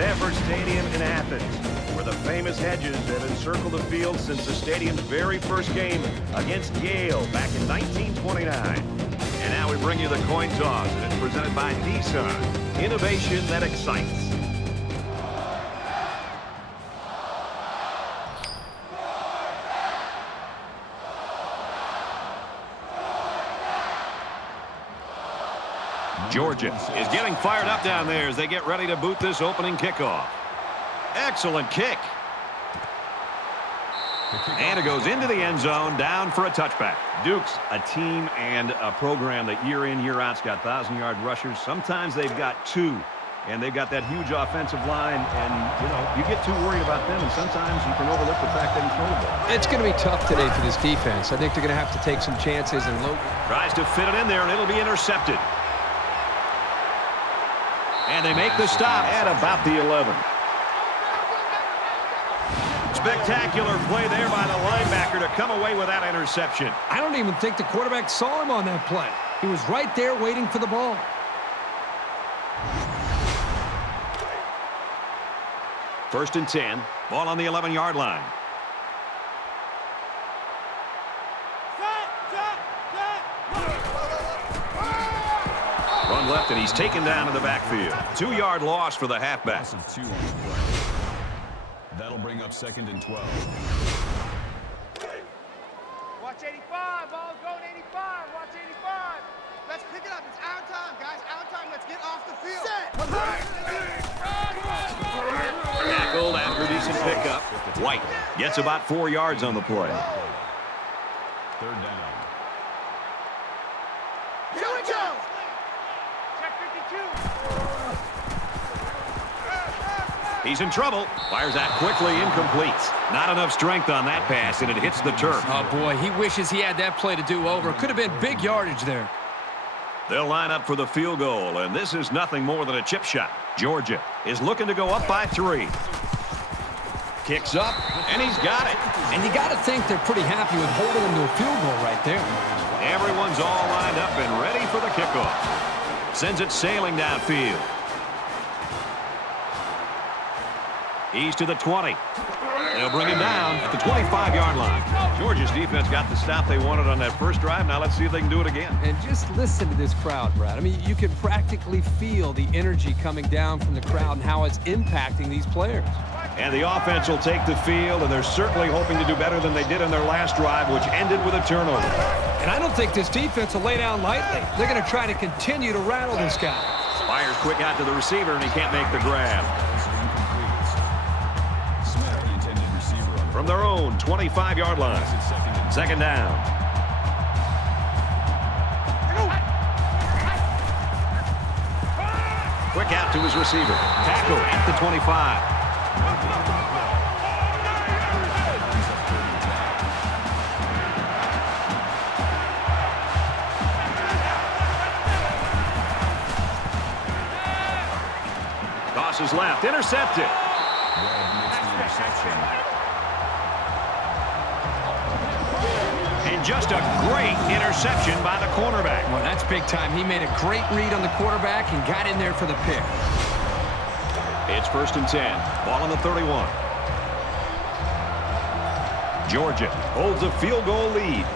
Sanford Stadium in Athens, where the famous hedges have encircled the field since the stadium's very first game against Yale back in 1929. And now we bring you the coin toss, and it's presented by Nissan. Innovation that excites. Georgia is getting fired up down there as they get ready to boot this opening kickoff. Excellent kick. And it goes into the end zone, down for a touchback. Duke's a team and a program that year in, year out's got 1,000-yard rushers. Sometimes they've got two, and they've got that huge offensive line, and, you know, you get too worried about them, and sometimes you can overlook the fact that he throws the ball. It's going to be tough today for this defense. I think they're going to have to take some chances. And tries to fit it in there, and it'll be intercepted. And they make the stop at about the 11. Spectacular play there by the linebacker to come away with that interception. I don't even think the quarterback saw him on that play. He was right there waiting for the ball. First and 10. Ball on the 11-yard line. Run left, and he's taken down in the backfield. 2-yard loss for the halfback. That'll bring up 2nd and 12. Watch 85. Ball's going 85. Watch 85. Let's pick it up. It's our time, guys. Our time. Let's get off the field. Tackled after a decent pickup. White gets about 4 yards on the play. 3rd down. Here we go. Check 52. He's in trouble. Fires that quickly, incomplete. Not enough strength on that pass, and it hits the turf. Oh, boy, he wishes he had that play to do over. Could have been big yardage there. They'll line up for the field goal, and this is nothing more than a chip shot. Georgia is looking to go up by 3. Kicks up, and he's got it. And you got to think they're pretty happy with holding him to a field goal right there. Everyone's all lined up and ready for the kickoff. Sends it sailing downfield. He's to the 20. They'll bring him down at the 25-yard line. Georgia's defense got the stop they wanted on that first drive. Now let's see if they can do it again. And just listen to this crowd, Brad. I mean, you can practically feel the energy coming down from the crowd and how it's impacting these players. And the offense will take the field, and they're certainly hoping to do better than they did on their last drive, which ended with a turnover. And I don't think this defense will lay down lightly. They're going to try to continue to rattle this guy. Fires quick out to the receiver, and he can't make the grab. From their own 25-yard line. 2nd down. Quick out to his receiver. Tackle at the 25. Tosses left. Intercepted. And just a great interception by the cornerback. Well, that's big time. He made a great read on the quarterback and got in there for the pick. It's 1st and 10. Ball on the 31. Georgia holds a field goal lead.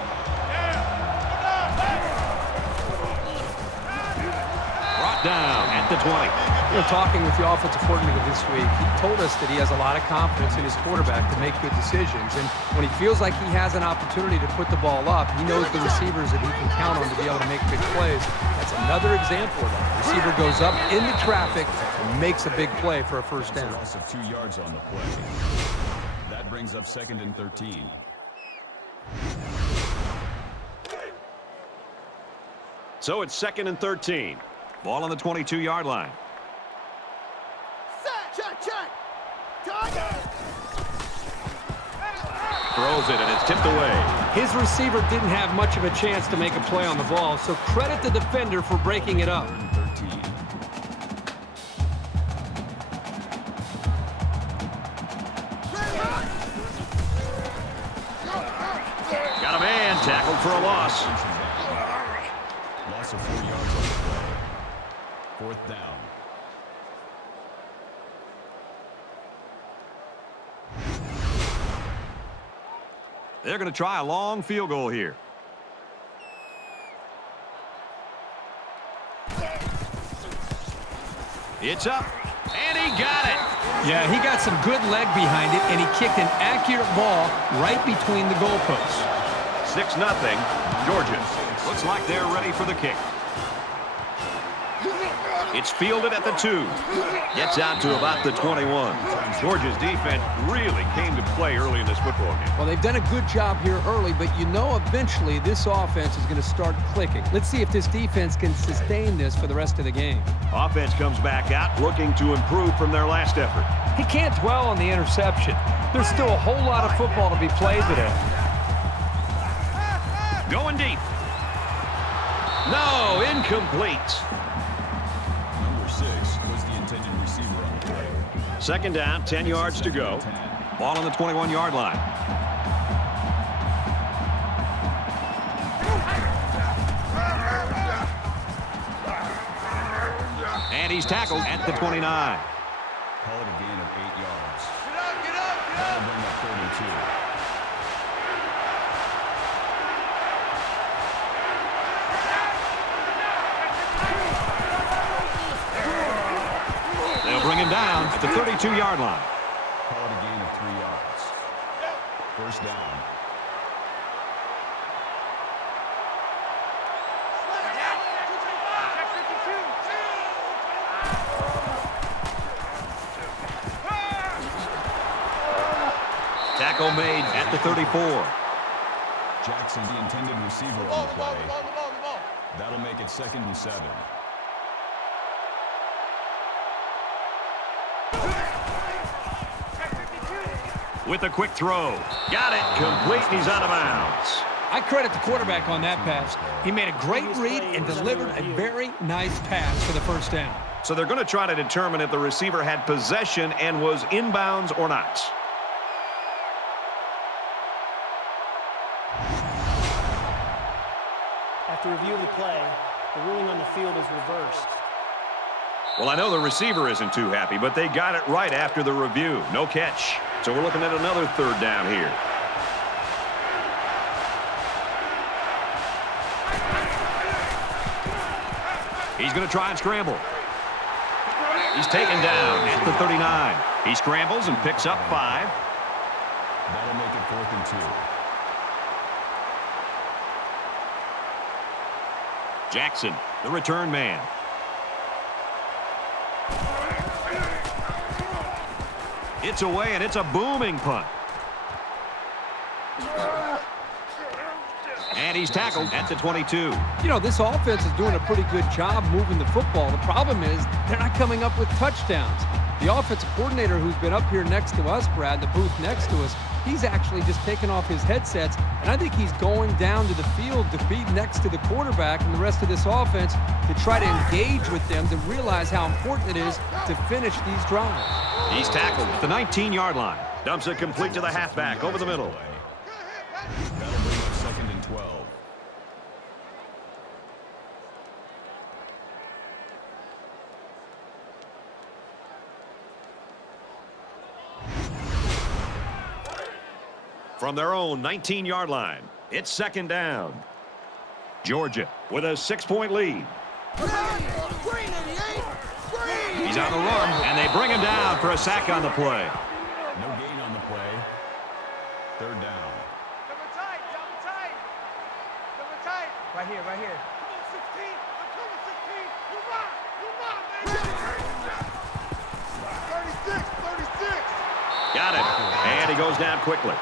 Brought down at the 20. You know, talking with the offensive coordinator this week, he told us that he has a lot of confidence in his quarterback to make good decisions. And when he feels like he has an opportunity to put the ball up, he knows the receivers that he can count on to be able to make big plays. That's another example of that. The receiver goes up into traffic and makes a big play for a first down. Loss of 2 yards on the play. That brings up 2nd and 13. So it's 2nd and 13. Ball on the 22-yard line. Check. Target. Throws it, and it's tipped away. His receiver didn't have much of a chance to make a play on the ball, so credit the defender for breaking it up. 13. Got a man tackled for a loss. Loss of 4 yards on the play. 4th down. They're going to try a long field goal here. It's up, and he got it. Yeah, he got some good leg behind it, and he kicked an accurate ball right between the goalposts. 6-0, Georgia. Looks like they're ready for the kick. It's fielded at the 2. Gets out to about the 21. Georgia's defense really came to play early in this football game. Well, they've done a good job here early, but you know eventually this offense is going to start clicking. Let's see if this defense can sustain this for the rest of the game. Offense comes back out looking to improve from their last effort. He can't dwell on the interception. There's still a whole lot of football to be played today. Going deep. No, incomplete. Number 6 was the intended receiver on the play. Second down, 10 yards to go. Ball on the 21-yard line. And he's tackled at the 29. Call it a gain of 8 yards. That'll bring up 32. They'll bring him down at the 32-yard line. Call it a gain of 3 yards. First down. Tackle made at the 34. Jackson's the intended receiver on the play. That'll make it 2nd and 7. With a quick throw. Got it. Complete. He's out of bounds. I credit the quarterback on that pass. He made a great read and delivered a very nice pass for the first down. So they're going to try to determine if the receiver had possession and was inbounds or not. After review of the play, the ruling on the field is reversed. Well, I know the receiver isn't too happy, but they got it right after the review. No catch. So we're looking at another third down here. He's going to try and scramble. He's taken down at the 39. He scrambles and picks up 5. That'll make it 4th and 2. Jackson, the return man. It's away, and it's a booming punt. And he's tackled at the 22. You know, this offense is doing a pretty good job moving the football. The problem is they're not coming up with touchdowns. The offensive coordinator who's been up here next to us, Brad, the booth next to us, he's actually just taken off his headsets, and I think he's going down to the field to be next to the quarterback and the rest of this offense to try to engage with them to realize how important it is to finish these drives. He's tackled at the 19-yard line. Dumps it complete to the halfback over the middle. That'll bring up 2nd and 12. From their own 19-yard line, it's 2nd down. Georgia with a 6-point lead. He's on the run, and they bring him down for a sack on the play. No gain on the play. 3rd down. Double tight, double tight. Double tight. Right here, right here. Come on, 16. I'm coming, 16. You rock, baby. 36, 36. Got it. And he goes down quickly.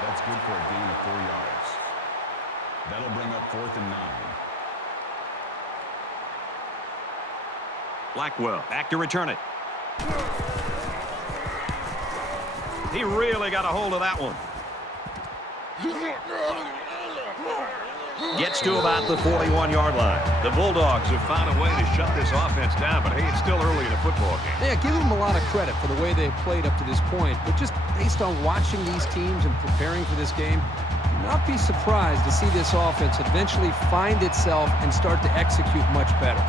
That's good for a gain of 4 yards. That'll bring up 4th and 9. Blackwell back to return it. He really got a hold of that one. Gets to about the 41-yard line. The Bulldogs have found a way to shut this offense down, but hey, it's still early in a football game. Yeah, give them a lot of credit for the way they've played up to this point, but just based on watching these teams and preparing for this game, do not be surprised to see this offense eventually find itself and start to execute much better.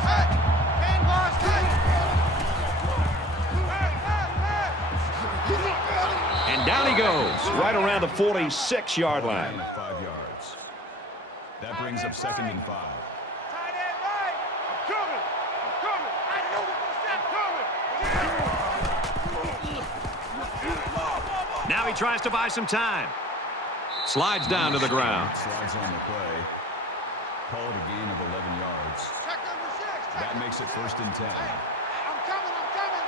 And Down he goes, right around the 46-yard line. Gain of 5 yards. That brings up 2nd and 5. Tight end right. I'm coming. I'm coming. I know we're going to stop coming. Now he tries to buy some time. Slides down to the ground. Slides on the play. Call it a gain of 11 yards. Check number 6. Check That makes it 1st and 10. I'm coming. I'm coming.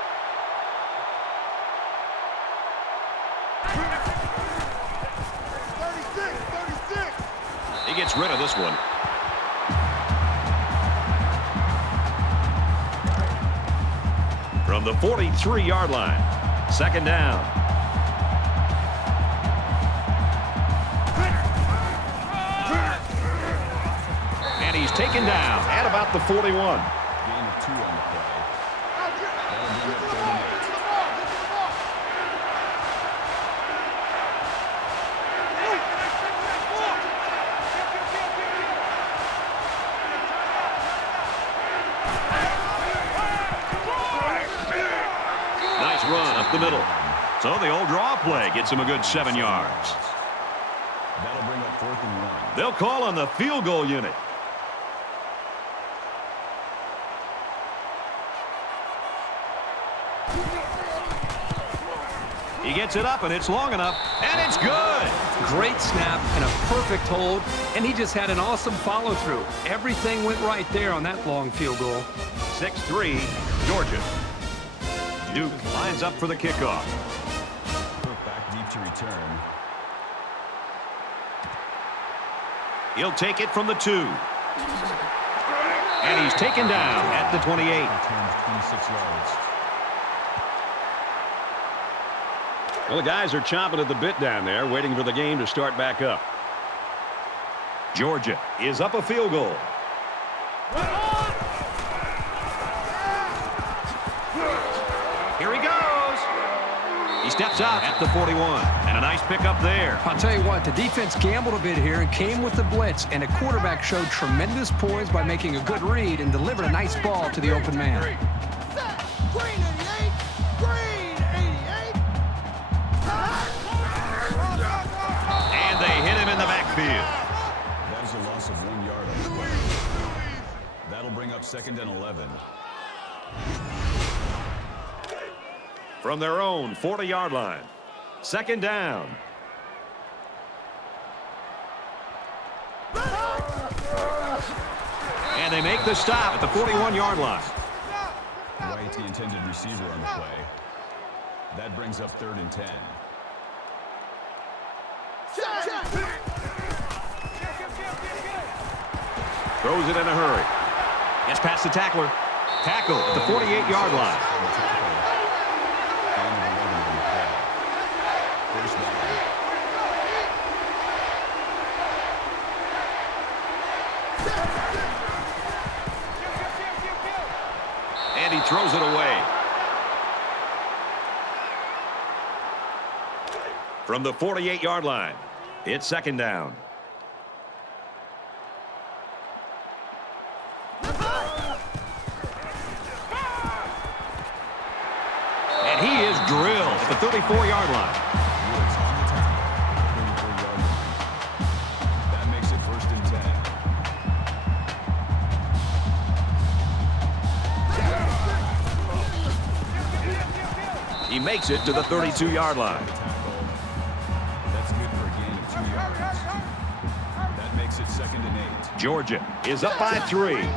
36. He gets rid of this one. From the 43-yard line. 2nd down. And he's taken down at about the 41. Gain of 2 on the play. That'll bring up 3rd and 8. Nice run up the middle. So the old draw play gets him a good 7 yards. That'll bring up 4th and 1. They'll call on the field goal unit. He gets it up, and it's long enough, and it's good. Great snap and a perfect hold, and he just had an awesome follow-through. Everything went right there on that long field goal. 6-3, Georgia. Duke lines up for the kickoff. Put back deep to return. He'll take it from the 2. And he's taken down at the 28. Returns 26 yards. Well, the guys are chomping at the bit down there, waiting for the game to start back up. Georgia is up a field goal. Here he goes. He steps out at the 41. And a nice pickup there. I'll tell you what, the defense gambled a bit here and came with the blitz, and the quarterback showed tremendous poise by making a good read and delivered a nice ball to the open man. Set. Green 88. Green 88. And they hit him in the backfield. That is a loss of 1 yard on the play. That'll bring up 2nd and 11. From their own 40-yard line. 2nd down. And they make the stop at the 41-yard line. Right, the intended receiver on the play. That brings up 3rd and 10. Throws it in a hurry. Gets past the tackler. Tackle at the 48-yard line. Gain of 11 on the play. 1st down. And he throws it away. From the 48-yard line, it's 2nd down. And he is drilled at the 34-yard line. Woods on the tackle. 34-yard line. That makes it 1st and 10. He makes it to the 32-yard line. That's good for a gain of 2 yards. That makes it 2nd and 8. Georgia is up by 3.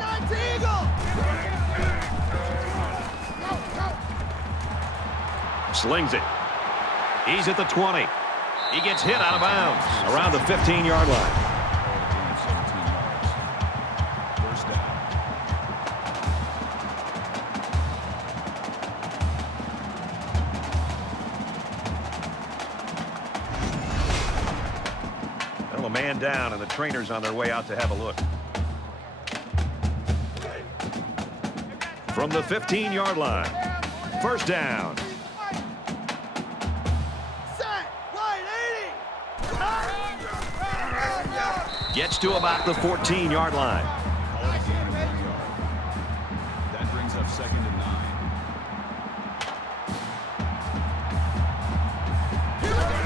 Slings it. He's at the 20. He gets hit out of bounds around the 15-yard line. Gain of 17 yards. 1st down. Well, a man down, and the trainer's on their way out to have a look. From the 15-yard line, 1st down. Gets to about the 14-yard line. Call it a gain of 1 yard. That brings up 2nd and 9.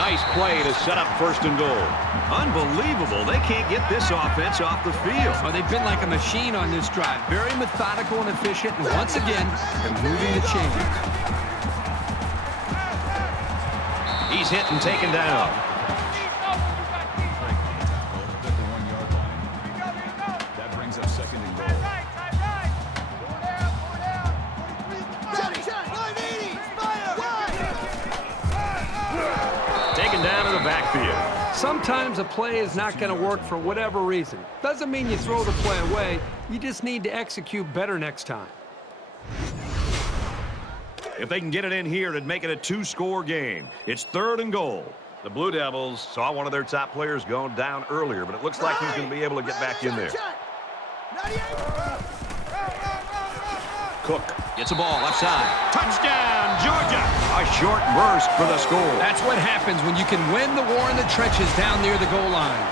Nice play to set up 1st and goal. Unbelievable. They can't get this offense off the field. Oh, they've been like a machine on this drive. Very methodical and efficient. And once again, they're moving the chains. He's hit and taken down. At the 1-yard line. That brings up 2nd and goal. Taken down to the backfield. Sometimes a play is not going to work for whatever reason. Doesn't mean you throw the play away. You just need to execute better next time. If they can get it in here, it'd make it a 2-score game. It's 3rd and goal. The Blue Devils saw one of their top players go down earlier, but it looks like he's going to be able to get back in there. Cook gets a ball left side. Touchdown, Georgia! A short burst for the score. That's what happens when you can win the war in the trenches down near the goal line.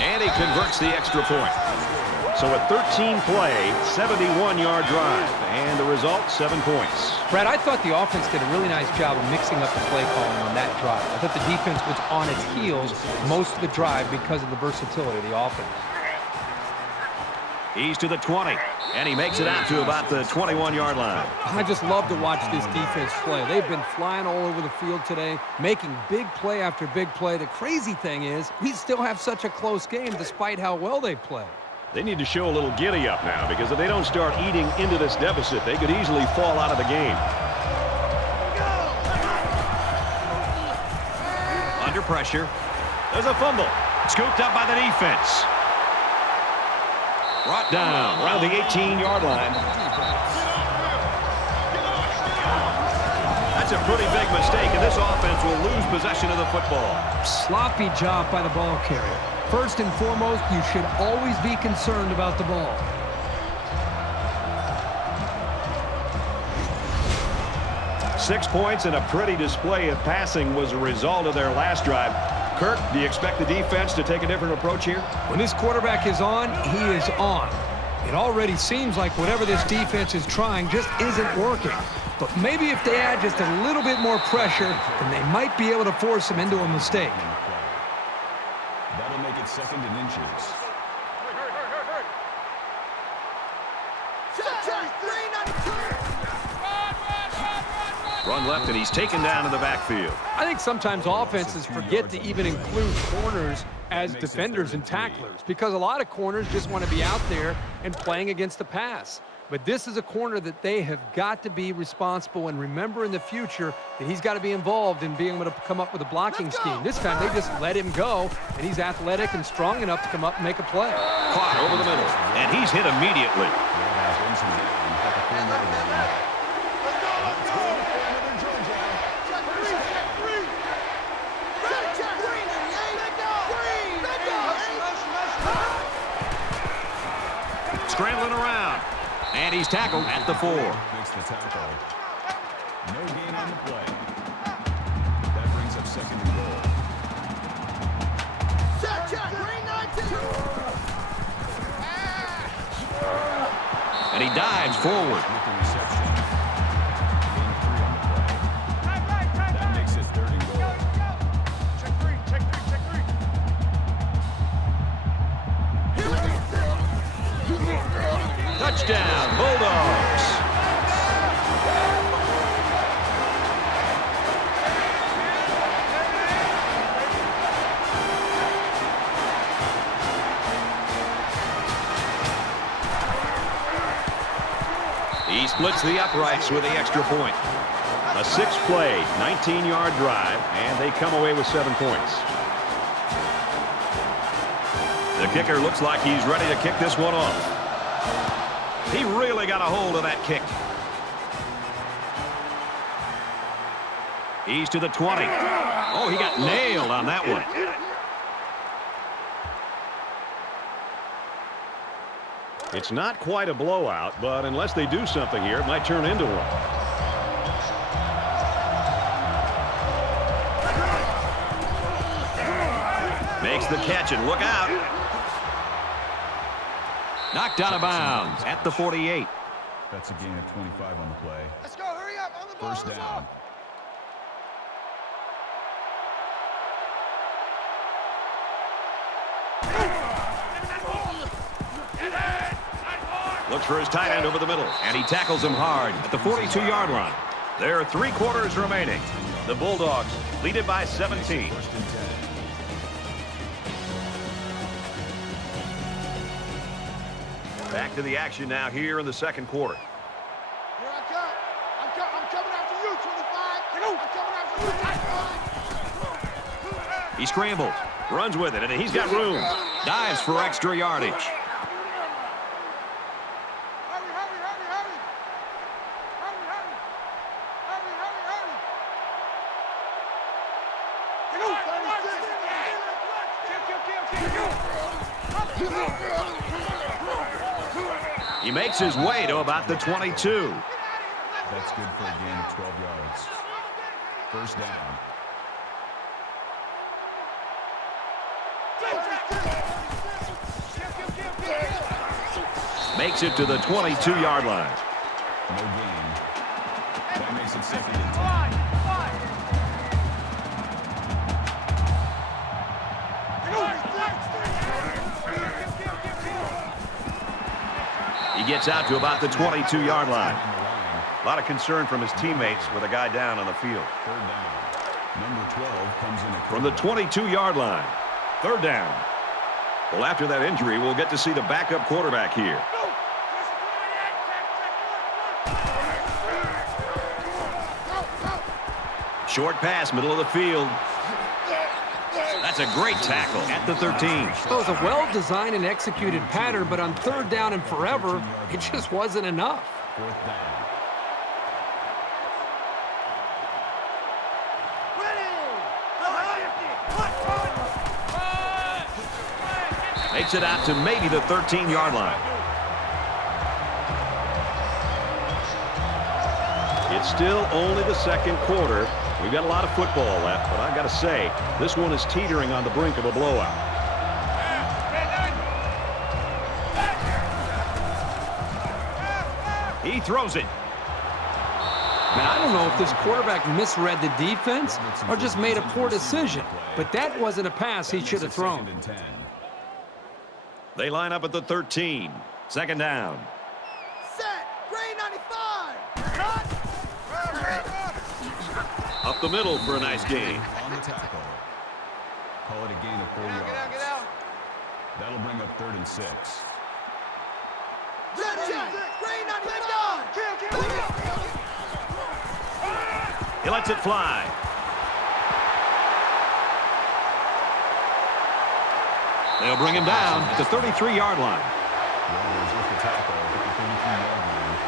And he converts the extra point. So a 13-play, 71-yard drive. And the result, 7 points. Brad, I thought the offense did a really nice job of mixing up the play calling on that drive. I thought the defense was on its heels most of the drive because of the versatility of the offense. He's to the 20, and he makes it out to about the 21-yard line. I just love to watch this defense play. They've been flying all over the field today, making big play after big play. The crazy thing is, we still have such a close game despite how well they play. They need to show a little giddy-up now, because if they don't start eating into this deficit, they could easily fall out of the game. Under pressure. There's a fumble. Scooped up by the defense. Brought down around the 18-yard line. That's a pretty big mistake, and this offense will lose possession of the football. Sloppy job by the ball carrier. First and foremost, you should always be concerned about the ball. Six points and a pretty display of passing was a result of their last drive. Kirk, do you expect the defense to take a different approach here? When this quarterback is on, he is on. It already seems like whatever this defense is trying just isn't working. But maybe if they add just a little bit more pressure, then they might be able to force him into a mistake. That'll make it 2nd and inches. Run left, and he's taken down in the backfield. I think sometimes offenses forget to even include corners as defenders and tacklers because a lot of corners just want to be out there and playing against the pass. But this is a corner that they have got to be responsible and remember in the future that he's got to be involved in being able to come up with a blocking scheme. This time they just let him go, and he's athletic and strong enough to come up and make a play. Caught over the middle, and he's hit immediately. Scrambling around. And he's tackled at the 4. Makes the tackle. No gain on the play. That brings up 2nd and goal. And he dives forward. With the reception. Gain 3 on the play. That makes it 3rd and goal. Check three. Touchdown, Bulldogs. He splits the uprights with the extra point. A 6-play, 19-yard drive, and they come away with 7 points. The kicker looks like he's ready to kick this one off. He really got a hold of that kick. He's to the 20. Oh, he got nailed on that one. It's not quite a blowout, but unless they do something here, it might turn into one. makes the catch, and look out. Knocked out of bounds at the 48. That's a gain of 25 on the play. Let's go, hurry up, on the ball, First down. Looks for his tight end over the middle, and he tackles him hard at the 42-yard line. There are 3 quarters remaining. The Bulldogs lead it by 17. First and 10. Back to the action now here in the second quarter. Here I come. I'm coming after you, 25. I'm coming after you, tight line. He scrambles, runs with it, and he's got room. Dives for extra yardage. Hurry, hurry, hurry, hurry. Hurry, hurry. Hurry, hurry, hurry. Get out, 36. He makes his way to about the 22. That's good for a gain of 12 yards. First down. Makes it to the 22-yard line. No gain. That makes it second and 10. He gets out to about the 22-yard line. A lot of concern from his teammates with a guy down on the field. Third down. Number 12 comes in From the 22-yard line, third down. Well, after that injury, we'll get to see the backup quarterback here. Short pass, middle of the field. That's a great tackle at the 13. It was a well-designed and executed pattern, but on third down and forever, it just wasn't enough. Fourth down. Makes it out to maybe the 13-yard line. It's still only the second quarter. We've got a lot of football left, but I've got to say, this one is teetering on the brink of a blowout. He throws it. Man, I don't know if this quarterback misread the defense or just made a poor decision, but that wasn't a pass he should have thrown. Second and 10. They line up at the 13. Second down. Set. Green 95. Cut. Up the middle for a nice gain. On the tackle. Call it a gain of 4 yards. Get out. That'll bring up third and 6. Green 95. He lets it fly. They'll bring him down at the 33-yard line. Warriors with the tackle at the 33-yard line.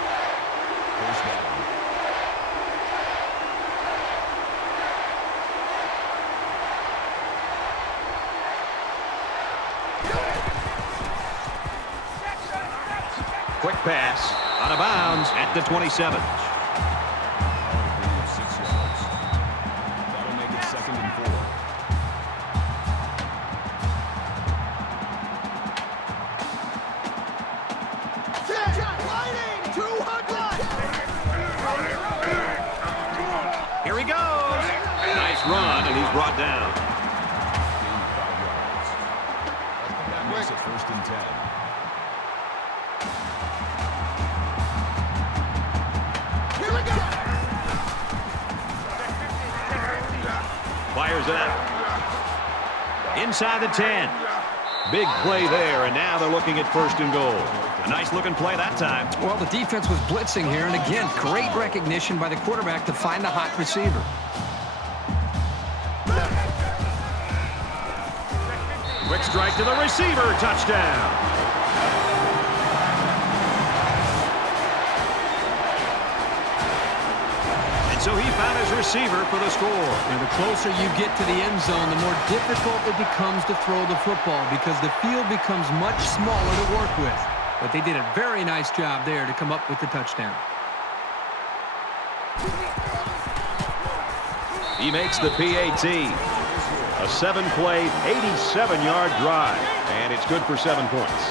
First down. Quick pass. Out of bounds at the 27. Gain of 6 yards. That'll make it second and 4. Here he goes. Nice run, and he's brought down. Gain of 5 yards. That makes it first and 10. Fires it out. Inside the 10. Big play there, and now they're looking at first and goal. A nice-looking play that time. Well, the defense was blitzing here, and again, great recognition by the quarterback to find the hot receiver. Quick strike to the receiver. Touchdown. And so he found his receiver for the score. And the closer you get to the end zone, the more difficult it becomes to throw the football because the field becomes much smaller to work with. But they did a very nice job there to come up with the touchdown. He makes the PAT. A 7-play, 87-yard drive, and it's good for 7 points.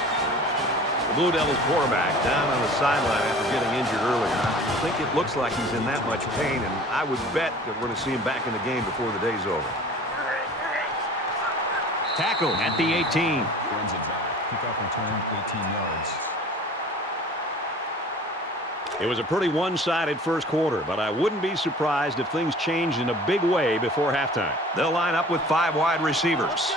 The Blue Devils quarterback down on the sideline after getting injured earlier. I think it looks like he's in that much pain, and I would bet that we're going to see him back in the game before the day's over. Tackle at the 18. Runs it back. Kickoff return, 18 yards. It was a pretty one-sided first quarter, but I wouldn't be surprised if things changed in a big way before halftime. They'll line up with 5 wide receivers.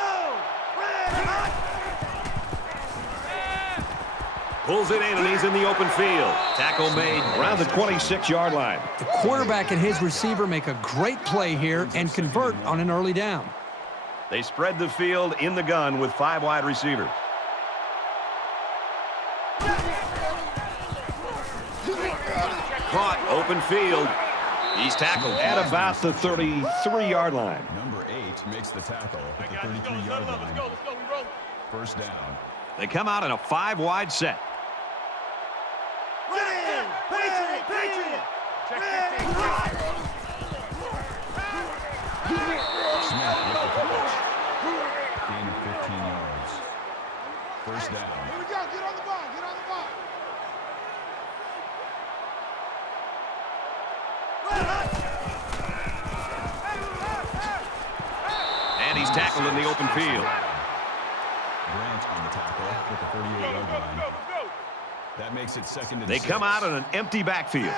Pulls it in, and he's in the open field. Tackle made around the 26-yard line. The quarterback and his receiver make a great play here and convert on an early down. They spread the field in the gun with 5 wide receivers. Caught, open field. He's tackled at about the 33-yard line. Number 8 makes the tackle at the 33-yard line. First down. They come out in a 5-wide set. Smith with the catch. Gain of 15 yards. First down. Here we go. Get on the ball. Get on the ball. And he's tackled in the open field. Grant on the tackle with the 38-yard line. That makes it second and They 6. come out in an empty backfield.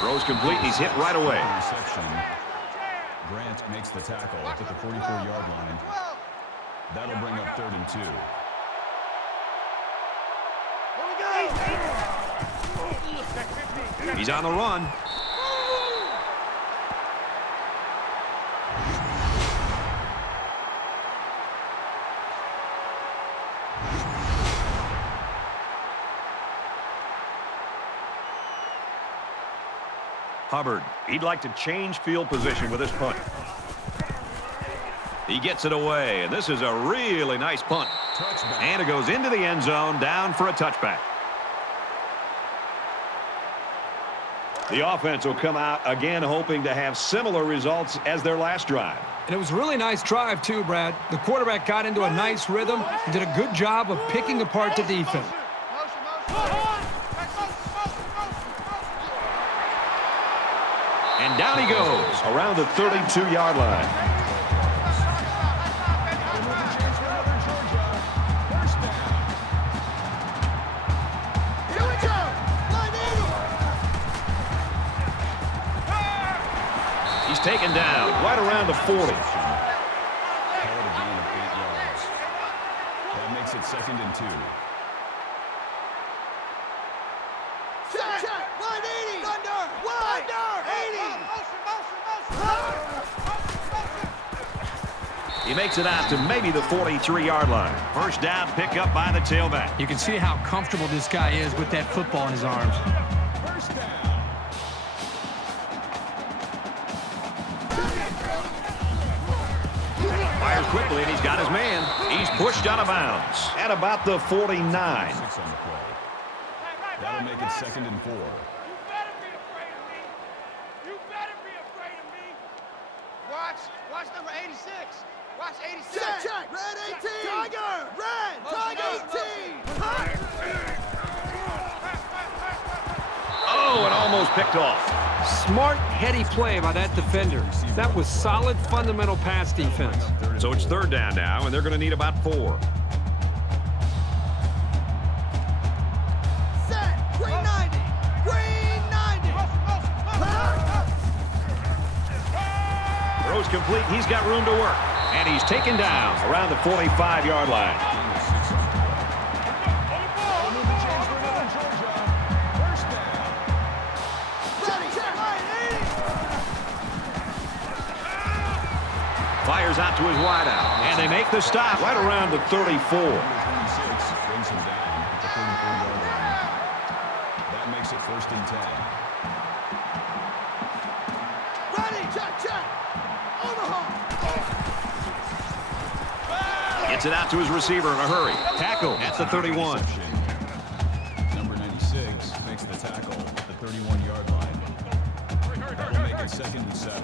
Throws complete. He's hit right away. Reception. Grant makes the tackle at the 44-yard line. That'll bring up 3rd and 2. He's on the run. Hubbard, he'd like to change field position with this punt. He gets it away, and this is a really nice punt. Touchback. And it goes into the end zone, down for a touchback. The offense will come out again hoping to have similar results as their last drive. And it was a really nice drive, too, Brad. The quarterback got into a nice rhythm and did a good job of picking apart the defense. And down he goes around the 32-yard line. He's taken down right around the 40. Called a gain of 8 yards. That makes it 2nd and 2. Check. Line 80. Thunder. 80. He makes it out to maybe the 43-yard line. First down, pick up by the tailback. You can see how comfortable this guy is with that football in his arms. First down. Fires quickly, and he's got his man. He's pushed out of bounds at about the 49. 6 on the play. That'll make it 2nd and 4. You better be afraid of me. You better be afraid of me. Watch number 86. Watch 86. Check. Red 18. Tiger. Red. Tiger 18. Oh, it almost picked off. Smart, heady play by that defender. That was solid, fundamental pass defense. So it's 3rd down now, and they're going to need about 4. Set. Green 90. Green 90. Throws complete. He's got room to work. And he's taken down around the 45-yard line. Fires out to his wideout, and they make the stop right around the 34. 26 brings him down at the 34-yard line. That makes it 1st and 10. Ready. Check. Omaha. Gets it out to his receiver in a hurry. Tackle at the 31. Number 96 makes the tackle at the 31-yard line. That'll make 7.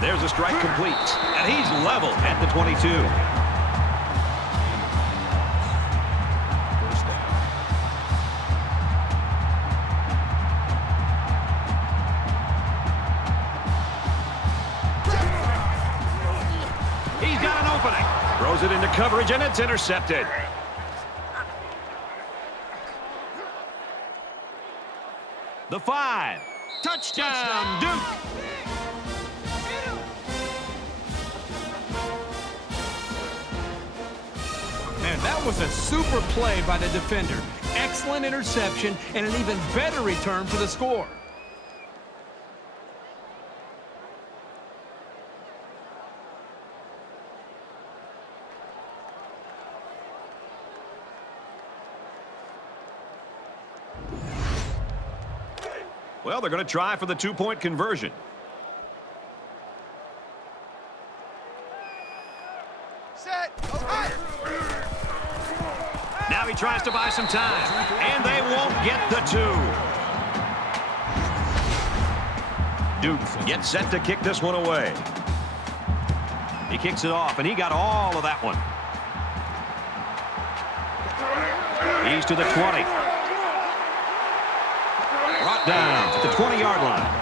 There's a strike complete, and he's level at the 22. First down. He's got an opening. Throws it into coverage, and it's intercepted. The 5. Touchdown, Duke. Man, that was a super play by the defender. Excellent interception and an even better return for the score. Well, they're going to try for the 2-point conversion. Set. Okay. Now he tries to buy some time, and they won't get the 2. Duke gets set to kick this one away. He kicks it off, and he got all of that one. He's to the 20. Brought down to the 20-yard line.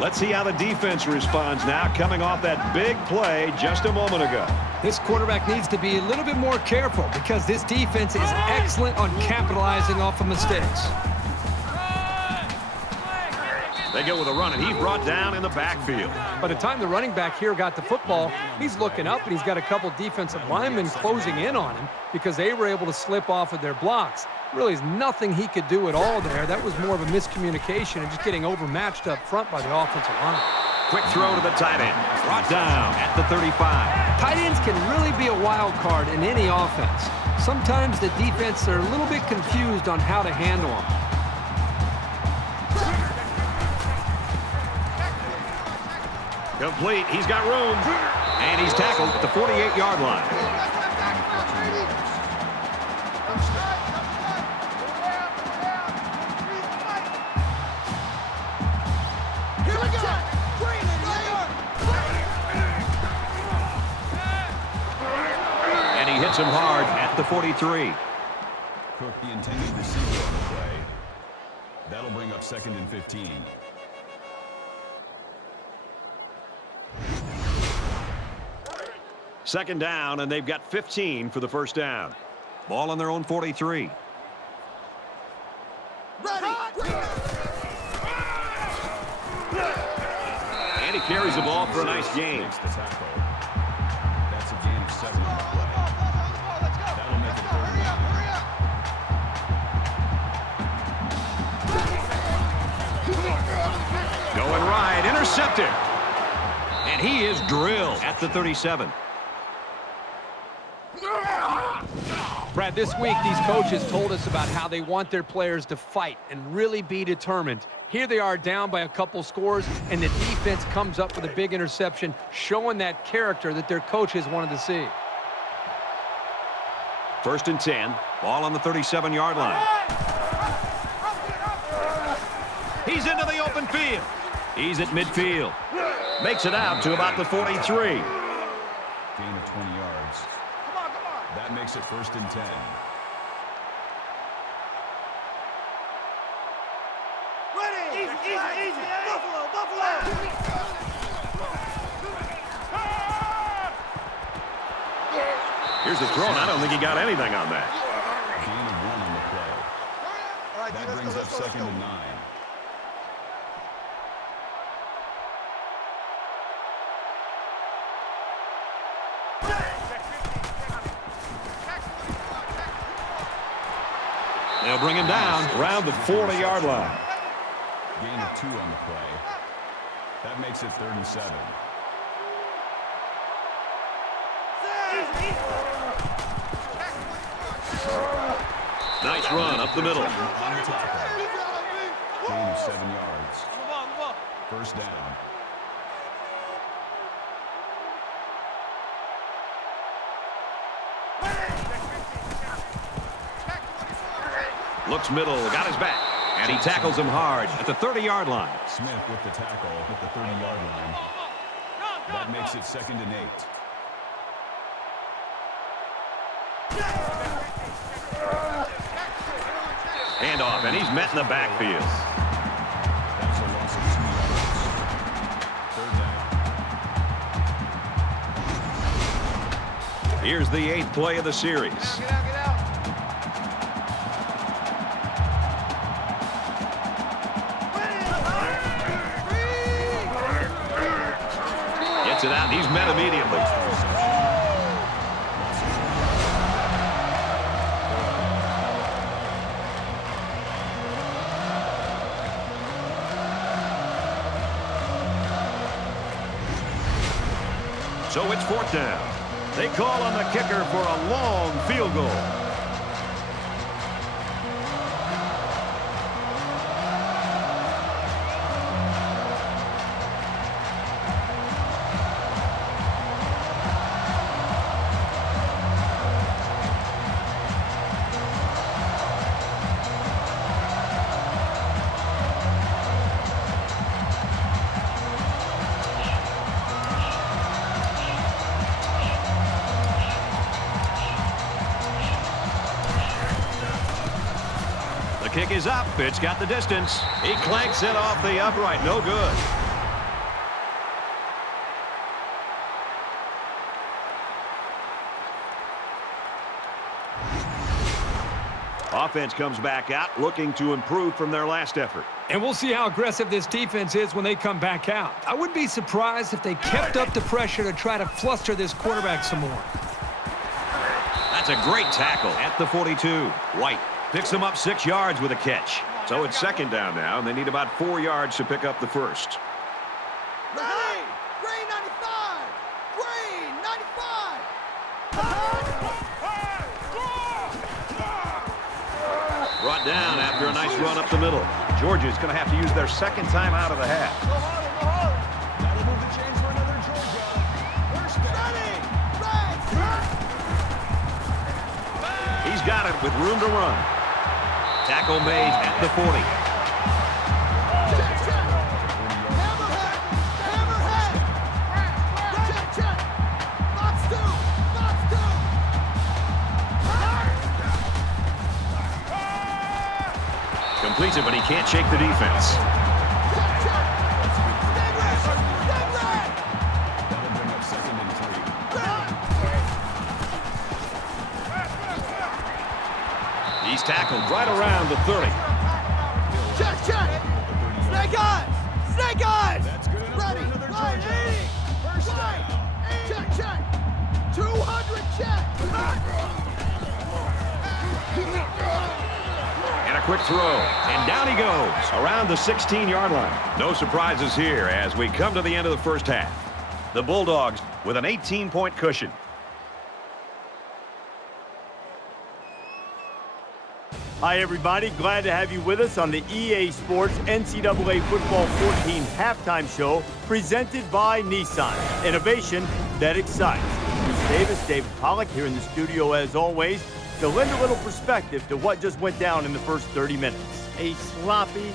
Let's see how the defense responds now, coming off that big play just a moment ago. This quarterback needs to be a little bit more careful because this defense is excellent on capitalizing off of mistakes. They go with a run, and he's brought down in the backfield. By the time the running back here got the football, he's looking up, and he's got a couple defensive linemen closing in on him because they were able to slip off of their blocks. Really is nothing he could do at all there. That was more of a miscommunication and just getting overmatched up front by the offensive line. Quick throw to the tight end. Brought down at the 35. Tight ends can really be a wild card in any offense. Sometimes the defense are a little bit confused on how to handle them. Complete. He's got room. And he's tackled at the 48-yard line. Here we go. And he hits him hard at the 43. Cook, the intended receiver on the play. That'll bring up 2nd and 15. Second down, and they've got 15 for the first down. Ball on their own 43. And he carries the ball for a nice gain. Makes the tackle. That's a gain of 7 on the play. That'll make it 3rd and 9. Going right, intercepted. And he is drilled at the 37. Brad, this week these coaches told us about how they want their players to fight and really be determined. Here they are down by a couple scores, and the defense comes up with a big interception, showing that character that their coaches wanted to see. 1st and 10. Ball on the 37-yard line. He's into the open field. He's at midfield. Makes it out to about the 43. Gain of 20 yards. That makes it 1st and 10. Ready. Easy. Buffalo. Here's the throw, and I don't think he got anything on that. Gain of 1 on the play. That brings up 2nd and 9. They'll bring him down around the 40-yard line. Gain of 2 on the play. That makes it 3rd and 7. Nice run up the middle. On the tackle. Gain of 7 yards. First down. Looks middle, got his back. And he tackles him hard at the 30-yard line. Smith with the tackle at the 30-yard line. That makes it 2nd and 8. Handoff, and he's met in the backfield. That's a loss of 2 yards. 3rd down. Here's the 8th play of the series. Get out. Gets it out, and he's met immediately. So it's 4th down. They call on the kicker for a long field goal. Kick is up. It's got the distance. He clanks it off the upright. No good. Offense comes back out looking to improve from their last effort. And we'll see how aggressive this defense is when they come back out. I wouldn't be surprised if they kept up the pressure to try to fluster this quarterback some more. That's a great tackle at the 42. White picks them up 6 yards with a catch. So it's 2nd down now, and they need about 4 yards to pick up the first. Ready! Green 95! Green 95! Brought down after a nice run up the middle. Georgia's going to have to use their 2nd time out of the half. That'll move the chains for another Georgia. 1st down. He's got it with room to run. Tackle made at the 40. Completes it, but he can't shake the defense. That'll bring up 2nd and 3. He's tackled right around the 30. Check! Snake eyes! Snake eyes! That's good enough Ready! for another Right, Georgia. 80! First Right! down. Check! 200 check! And a quick throw. And down he goes around the 16-yard line. No surprises here as we come to the end of the first half. The Bulldogs with an 18-point cushion. Hi, everybody. Glad to have you with us on the EA Sports NCAA Football 14 halftime show presented by Nissan. Innovation that excites. Bruce Davis, David Pollack here in the studio as always to lend a little perspective to what just went down in the first 30 minutes. A sloppy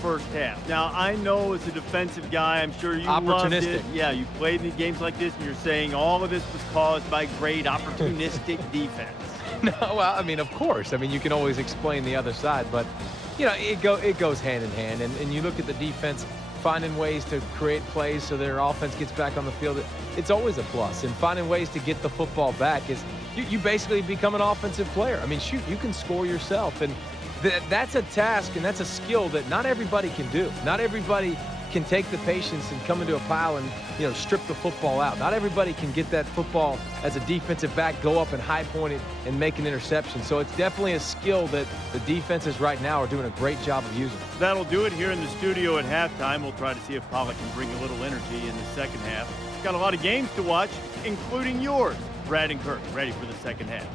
first half. Now, I know as a defensive guy, I'm sure you loved it. Opportunistic. Yeah, you played in games like this and you're saying all of this was caused by great opportunistic defense. No, well, I mean, of course. I mean, you can always explain the other side, but, you know, it goes hand in hand. And you look at the defense finding ways to create plays so their offense gets back on the field. It's always a plus. And finding ways to get the football back is you basically become an offensive player. I mean, shoot, you can score yourself. And that's a task and that's a skill that not everybody can do. Not everybody can take the patience and come into a pile and, you know, strip the football out. Not everybody can get that football as a defensive back, go up and high point it and make an interception. So it's definitely a skill that the defenses right now are doing a great job of using. That'll do it here in the studio at halftime. We'll try to see if Pollack can bring a little energy in the second half. Got a lot of games to watch, including yours. Brad and Kirk ready for the second half.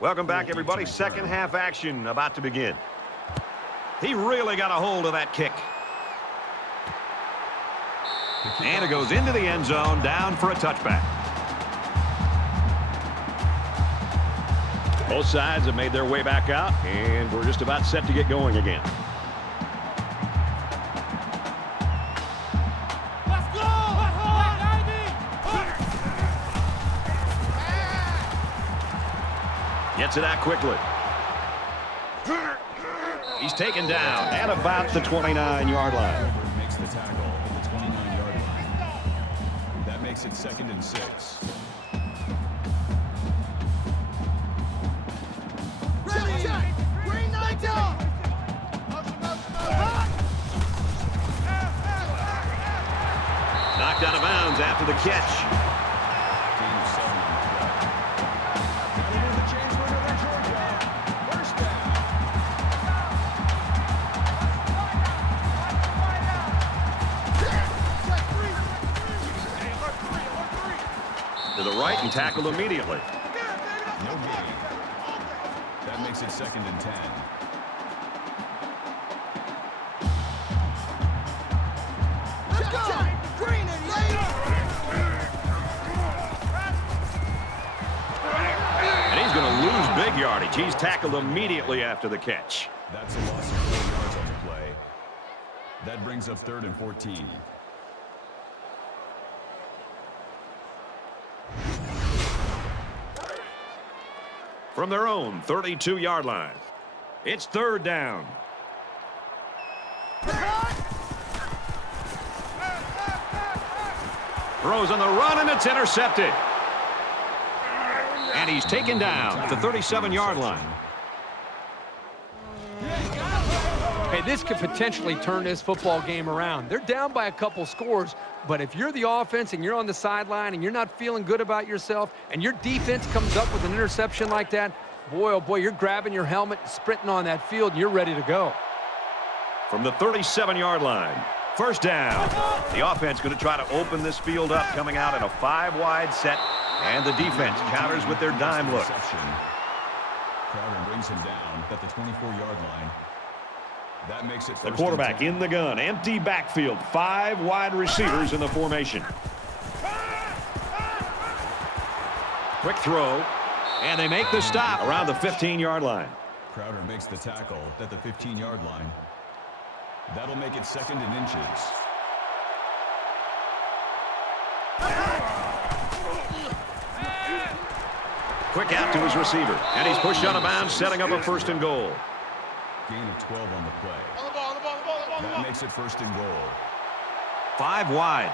Welcome back, everybody. Second half action about to begin. He really got a hold of that kick. And it goes into the end zone, down for a touchback. Both sides have made their way back out, and we're just about set to get going again. Gets it out quickly. He's taken down at about the 29-yard line. Makes the tackle at the 29-yard line. That makes it 2nd and 6. Knocked out of bounds after the catch. Gain of 7 on the play. That'll be the change for another Georgia. First down. To the right and tackled immediately. No gain. That makes it 2nd and 10. And he's going to lose big yardage. He's tackled immediately after the catch. That's a loss of 4 yards on the play. That brings up 3rd and 14. From their own 32-yard line. It's 3rd down. Throws on the run, and it's intercepted. And he's taken down at the 37-yard line. Hey, this could potentially turn this football game around. They're down by a couple scores, but if you're the offense and you're on the sideline and you're not feeling good about yourself and your defense comes up with an interception like that, boy, oh boy, you're grabbing your helmet, sprinting on that field, and you're ready to go. From the 37-yard line, 1st down. The offense going to try to open this field up, coming out in a 5-wide set, and the defense counters with their dime look. Crowder brings him down at the 24-yard line. That makes it The quarterback in the gun, empty backfield, 5 wide receivers in the formation. Quick throw, and they make the stop around the 15-yard line. Crowder makes the tackle at the 15-yard line. That'll make it 2nd and inches. Quick out to his receiver, and he's pushed out of bounds, setting up a 1st and goal. Gain of 12 on the play. That makes it 1st and goal. 5 wide.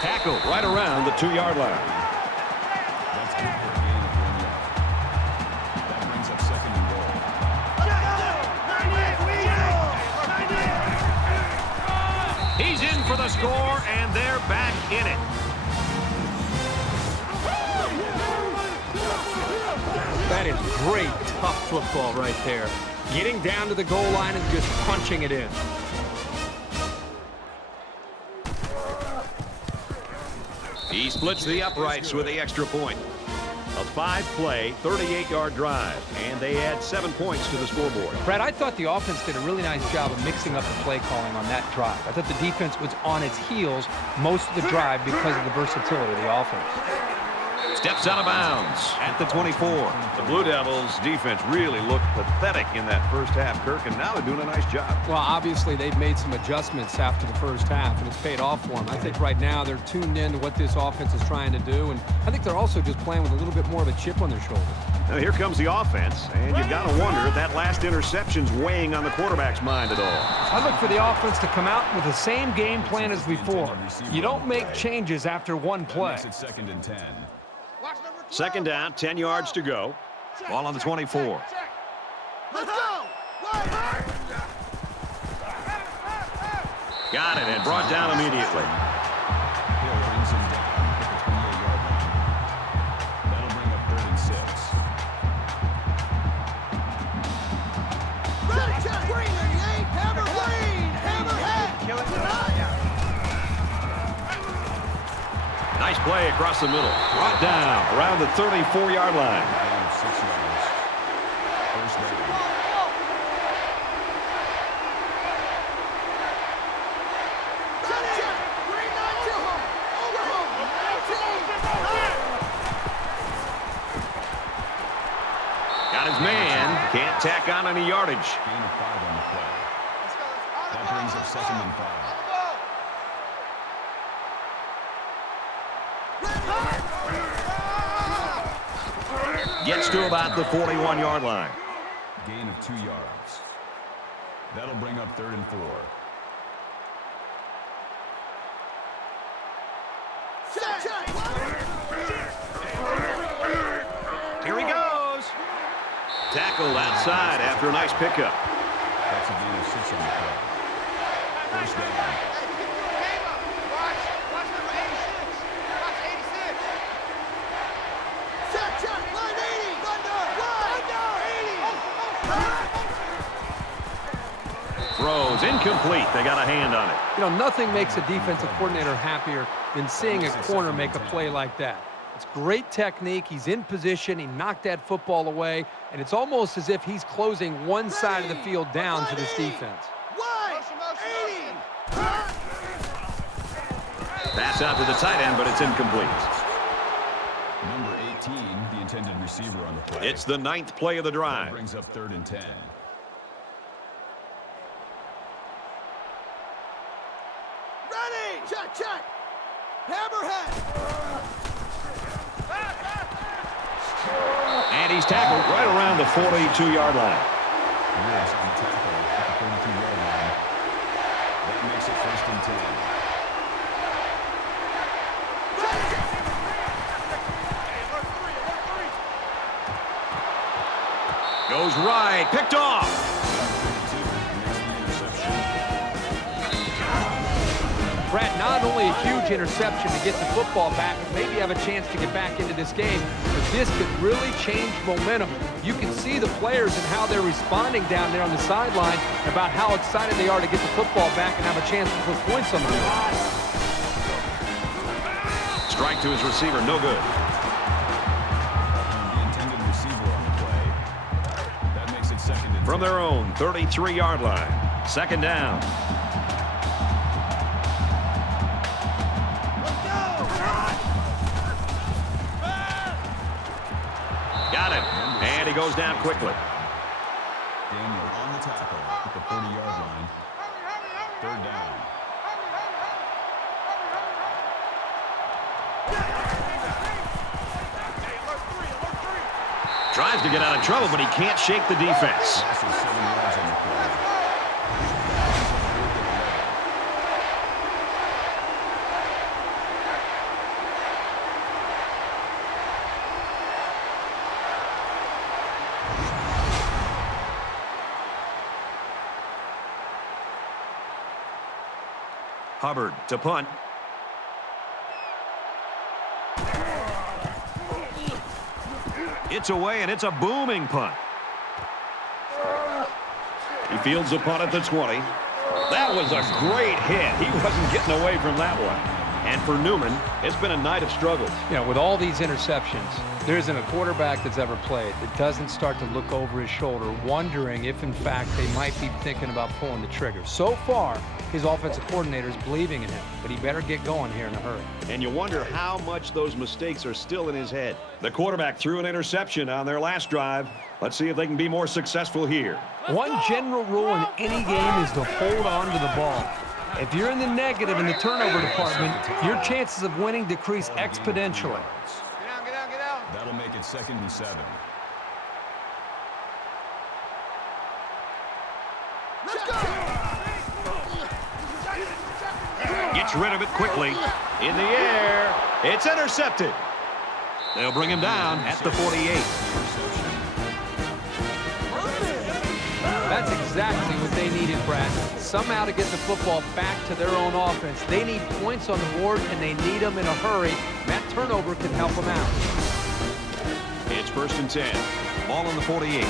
Tackle right around the 2-yard line. That's good for a gain of 1 yard. That brings up 2nd and goal. He's in for the score, and they're back in it. That is great, tough football right there. Getting down to the goal line and just punching it in. He splits the uprights with the extra point. A 5-play, 38-yard drive, and they add 7 points to the scoreboard. Brad, I thought the offense did a really nice job of mixing up the play calling on that drive. I thought the defense was on its heels most of the drive because of the versatility of the offense. Steps out of bounds at the 24. The Blue Devils defense really looked pathetic in that first half, Kirk, and now they're doing a nice job. Well, obviously, they've made some adjustments after the first half, and it's paid off for them. I think right now they're tuned in to what this offense is trying to do, and I think they're also just playing with a little bit more of a chip on their shoulder. Now here comes the offense, and you've got to wonder if that last interception's weighing on the quarterback's mind at all. I look for the offense to come out with the same game plan as before. You don't make changes after one play. That makes it 2nd and 10. 2nd down, 10 yards to go. Ball on the 24. Let's go! Got it, and brought down immediately. Hill brings him down at the 28-yard line. That'll bring up 3rd and 6. Ready, check! Green, 88! Hammer, green! Hammerhead! Kill it tonight! Nice play across the middle. Brought down around the 34-yard line. Gain of 6 yards. First down. Check, check! his man. Can't tack on any yardage. Gain of 5 on the play. That brings up 2nd and 5. Gets to about the 41-yard line. Gain of 2 yards. That'll bring up 3rd and 4. Here he goes. Tackled outside after a nice pickup. That's a gain of 6 on the play. First down. Watch number 86. Watch 86. Check. Line 80. Thunder. Throws incomplete. They got a hand on it. You know, nothing makes a defensive coordinator happier than seeing a corner make a play like that. It's great technique. He's in position. He knocked that football away, and it's almost as if he's closing one side of the field down to this defense. Pass out to the tight end, but it's incomplete. Number 18, the intended receiver on the play. It's the 9th play of the That drive. brings up 3rd and 10. Ready. Check. Hammerhead. And he's tackled right around the 42-yard line. Lewis on the tackle at the 32-yard line. That makes it 1st and 10. Goes right. Picked off. Brad, not only a huge interception to get the football back and maybe have a chance to get back into this game, but this could really change momentum. You can see the players and how they're responding down there on the sideline about how excited they are to get the football back and have a chance to put points on the board. Strike to his receiver. No good. The intended receiver on the play. That makes it 2nd and 10. From their own 33-yard line. 2nd down. Got him. And he goes down quickly. Daniel on the tackle at the 40-yard line. 3rd down. Tries to get out of trouble, but he can't shake the defense. Loss of 7 yards on the play. Hubbard to punt. It's away, and it's a booming punt. He fields the punt at the 20. That was a great hit. He wasn't getting away from that one. And for Newman, it's been a night of struggles. You know, with all these interceptions, there isn't a quarterback that's ever played that doesn't start to look over his shoulder, wondering if, in fact, they might be thinking about pulling the trigger. So far, his offensive coordinator is believing in him, but he better get going here in a hurry. And you wonder how much those mistakes are still in his head. The quarterback threw an interception on their last drive. Let's see if they can be more successful here. One general rule in any game is to hold on to the ball. If you're in the negative in the turnover department, your chances of winning decrease exponentially. Get out. That'll make it 2nd and 7. Let's go. Gets rid of it quickly. In the air. It's intercepted. They'll bring him down at the 48. That's exactly what they needed, Brad. Somehow to get the football back to their own offense. They need points on the board, and they need them in a hurry. That turnover can help them out. It's 1st and 10. Ball on the 48.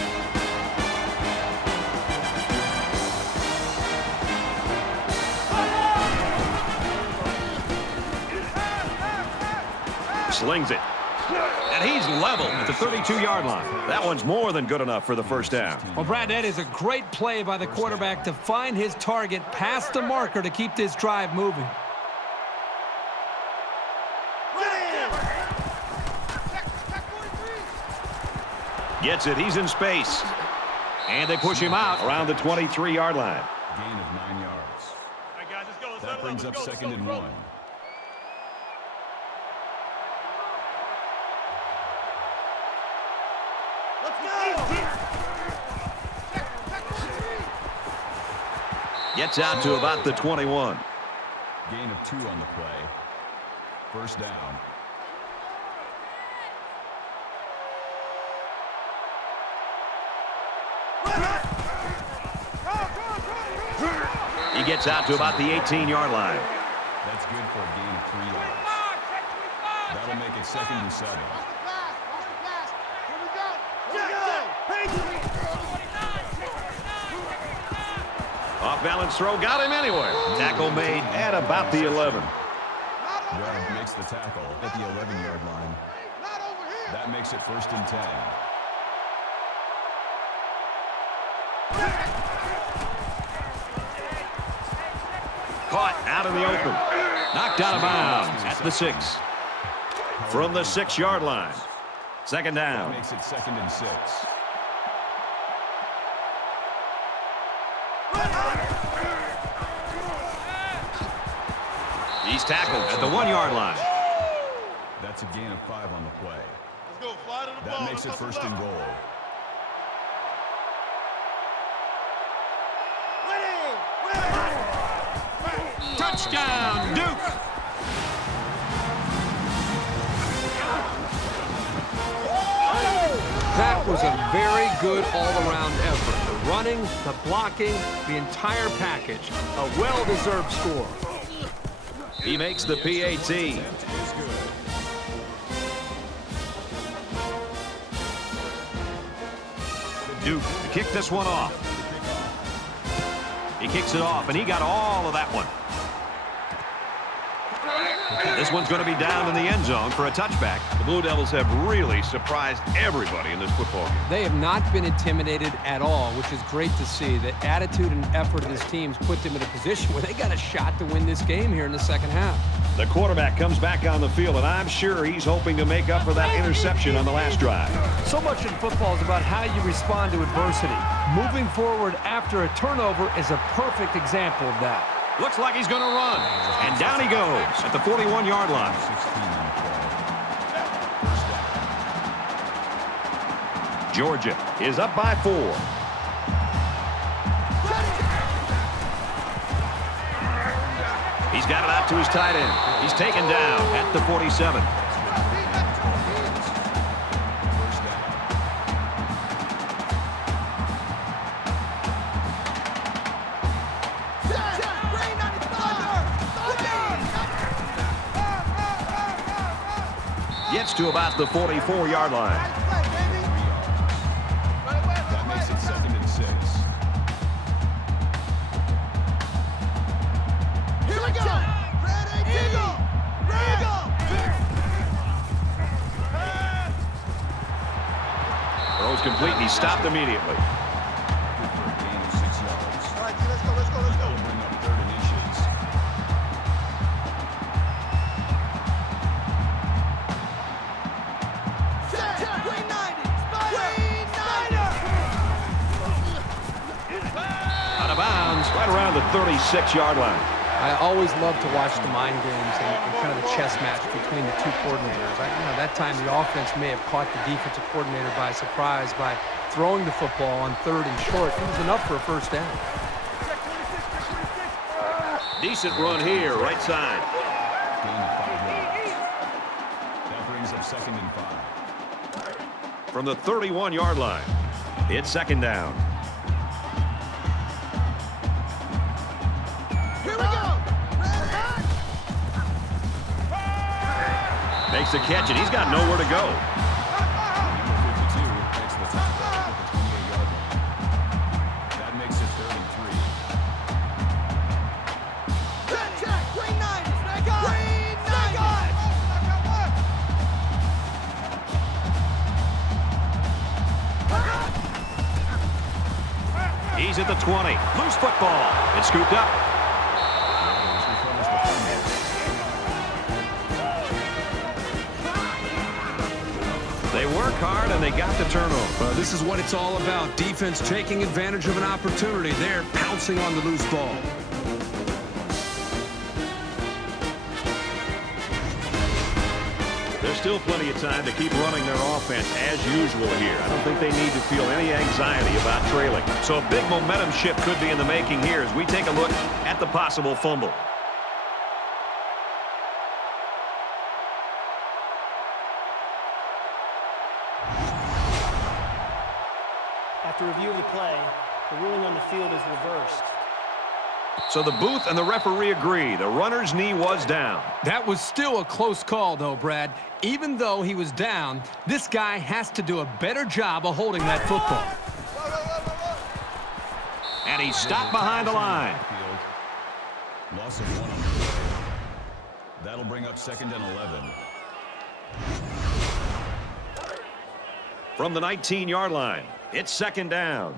Slings it. And he's level at the 32-yard line. That one's more than good enough for the 1st down. Well, Brad, that is a great play by the quarterback to find his target past the marker to keep this drive moving. Gets it. He's in space. And they push him out around the 23-yard line. Gain of 9 yards. All right, guys, let's go. That brings up second and 1. Gets out to about the 21. Gain of 2 on the play. First down. He gets out to about the 18-yard line. That's good for a gain of 3 yards. That'll make it second and 7. Off balance throw, got him anywhere. Tackle made at about the 11. Webb makes the tackle at the 11-yard line. That makes it first and 10. Caught out in the open. Knocked out of bounds at the 6. From the 6-yard line. Second That down. makes it second and 6. He's tackled at the 1-yard line. That's a gain of 5 on the play. Let's go. Fly to the ball. That makes it first and goal. Touchdown, Duke. That was a very good all-around effort. The running, the blocking, the entire package. A well-deserved score. He makes the PAT. Attempt is good. Duke to kick this one off. He kicks it off, and he got all of that one. This one's going to be down in the end zone for a touchback. The Blue Devils have really surprised everybody in this football game. They have not been intimidated at all, which is great to see. The attitude and effort of this team's put them in a position where they got a shot to win this game here in the second half. The quarterback comes back on the field, and I'm sure he's hoping to make up for that interception on the last drive. So much in football is about how you respond to adversity. Moving forward after a turnover is a perfect example of that. Looks like he's going to run. And down he goes at the 41-yard line. 16 on the play. Georgia is up by 4. He's got it out to his tight end. He's taken down at the 47. Gets to about the 44-yard line. That makes it second and 6. Here we go. Eagle. Throws complete, and he stopped immediately. Good for a gain of 6 yards. All right, let's go. That'll bring up third and inches. Out of bounds, right around the 36-yard line. I always love to watch the mind games and kind of the chess match between the two coordinators. That time the offense may have caught the defensive coordinator by surprise by throwing the football on 3rd and short. It was enough for a first down. Decent run here, right side. Gain of 5 yards. That brings up second and 5. From the 31-yard line, it's second down. Makes the catch, and he's got nowhere to go. Number 52 makes the tackle at the 28-yard line. That makes it third and 3. He's at the 20. Loose football. It's scooped up. They They work hard, and they got the turnover. Well, this is what it's all about. Defense taking advantage of an opportunity. They're pouncing on the loose ball. There's still plenty of time to keep running their offense as usual here. I don't think they need to feel any anxiety about trailing. So a big momentum shift could be in the making here as we take a look at the possible fumble. After review of the play, the ruling on the field is reversed. So the booth and the referee agree. The runner's knee was down. That was still a close call, though, Brad. Even though he was down, this guy has to do a better job of holding that football. And he stopped behind the line. Loss of 1 on the play. That'll bring up 2nd and 11. From the 19-yard line, it's 2nd down.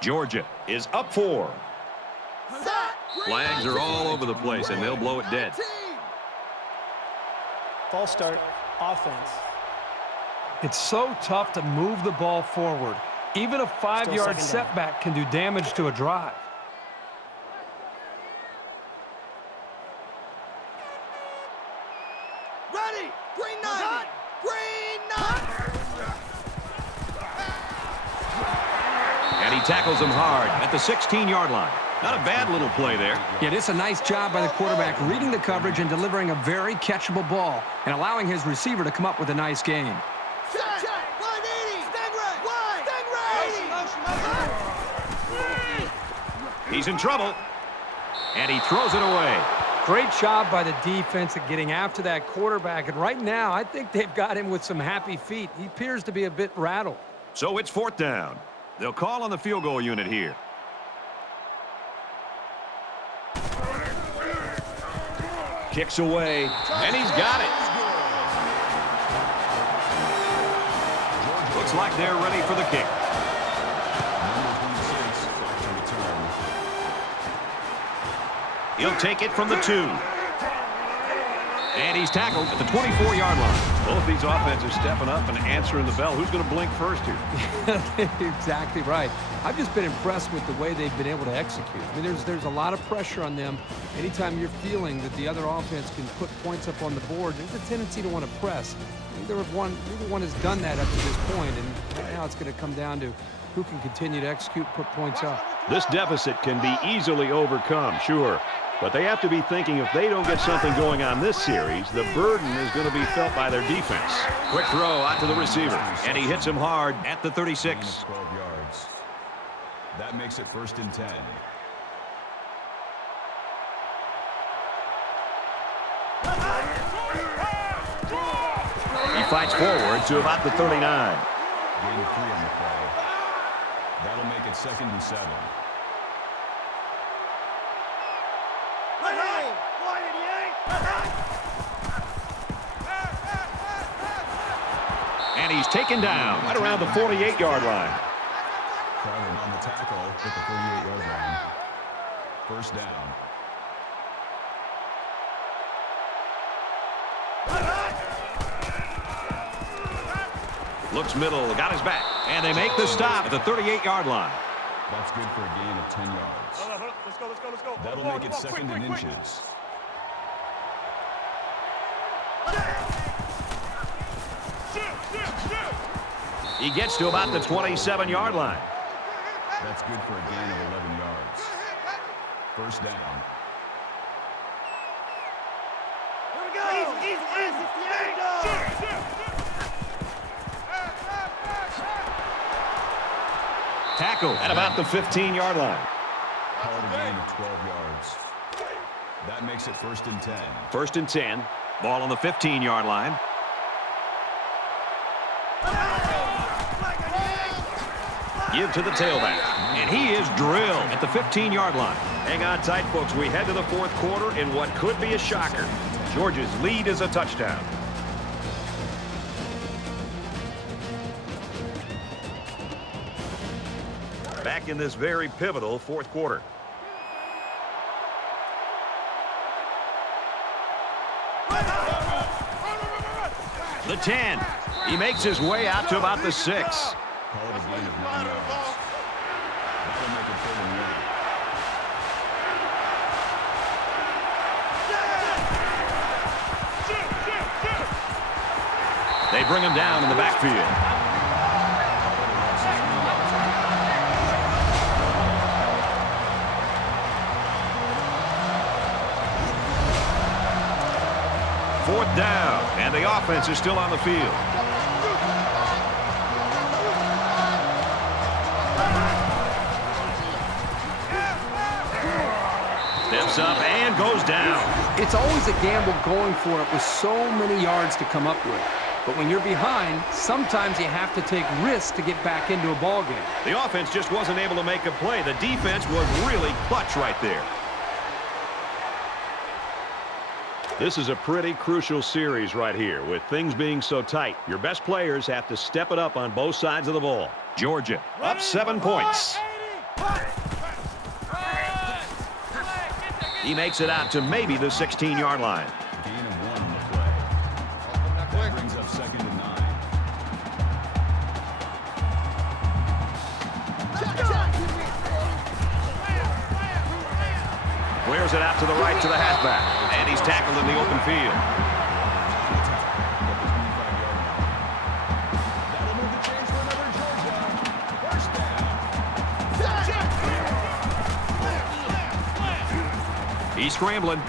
Georgia is up 4. Flags are all over the place, and they'll blow it dead. False start, offense. It's so tough to move the ball forward. Even a 5-yard setback can do damage to a drive. Ready! Green 9! Green 9! And he tackles him hard at the 16-yard line. Not a bad little play there. Yeah, it's a nice job by the quarterback reading the coverage and delivering a very catchable ball and allowing his receiver to come up with a nice gain. Check! 180! Stingray! Stingray! He's in trouble. And he throws it away. Great job by the defense at getting after that quarterback. And right now, I think they've got him with some happy feet. He appears to be a bit rattled. So it's 4th down. They'll call on the field goal unit here. Kicks away, and he's got it. Looks like they're ready for the kick. Number 26 back to return. He'll take it from the 2. And he's tackled at the 24-yard line. Both these offenses stepping up and answering the bell. Who's going to blink first here? Exactly right. I've just been impressed with the way they've been able to execute. I mean, there's a lot of pressure on them. Anytime you're feeling that the other offense can put points up on the board, there's a tendency to want to press. Neither one has done that up to this point, and right now it's going to come down to who can continue to execute, put points up. This deficit can be easily overcome, sure. But they have to be thinking if they don't get something going on this series, the burden is going to be felt by their defense. Quick throw out to the receiver, and he hits him hard at the 36. 12 yards. That makes it 1st and 10. He fights forward to about the 39. Gain 3 on the play. That'll make it 2nd and 7. And he's taken down right around the 48-yard line. Crowder on the tackle at the 48-yard line. 1st down. Looks middle, got his back, and they make the stop at the 38-yard line. That's good for a gain of 10 yards. Let's go. That'll make it 2nd and inches. He gets to about the 27-yard line. That's good for a gain of 11 yards. 1st down. Here we go. Easy. Tackle at about the 15-yard line. Called a gain of 12 yards. That makes it 1st and 10. 1st and 10. Ball on the 15-yard line. Give to the tailback. And he is drilled at the 15-yard line. Hang on tight, folks. We head to the 4th quarter in what could be a shocker. Georgia's lead is a touchdown. Back in this very pivotal 4th quarter. The 10. He makes his way out to about the 6. Call it a gain of 9 yards. That'll make it 3rd and 1. They bring him down in the backfield. Fourth down, and the offense is still on the field. Steps up and goes down. It's always a gamble going for it with so many yards to come up with. But when you're behind, sometimes you have to take risks to get back into a ball game. The offense just wasn't able to make a play. The defense was really clutch right there. This is a pretty crucial series right here with things being so tight. Your best players have to step it up on both sides of the ball. Georgia up 7 points. He makes it out to maybe the 16-yard line. Gain of 1 on the play. That brings up 2nd and 9. Clears it out to the right to the halfback. And he's tackled in the open field. That'll move the chains for another Georgia. First down. He's scrambling.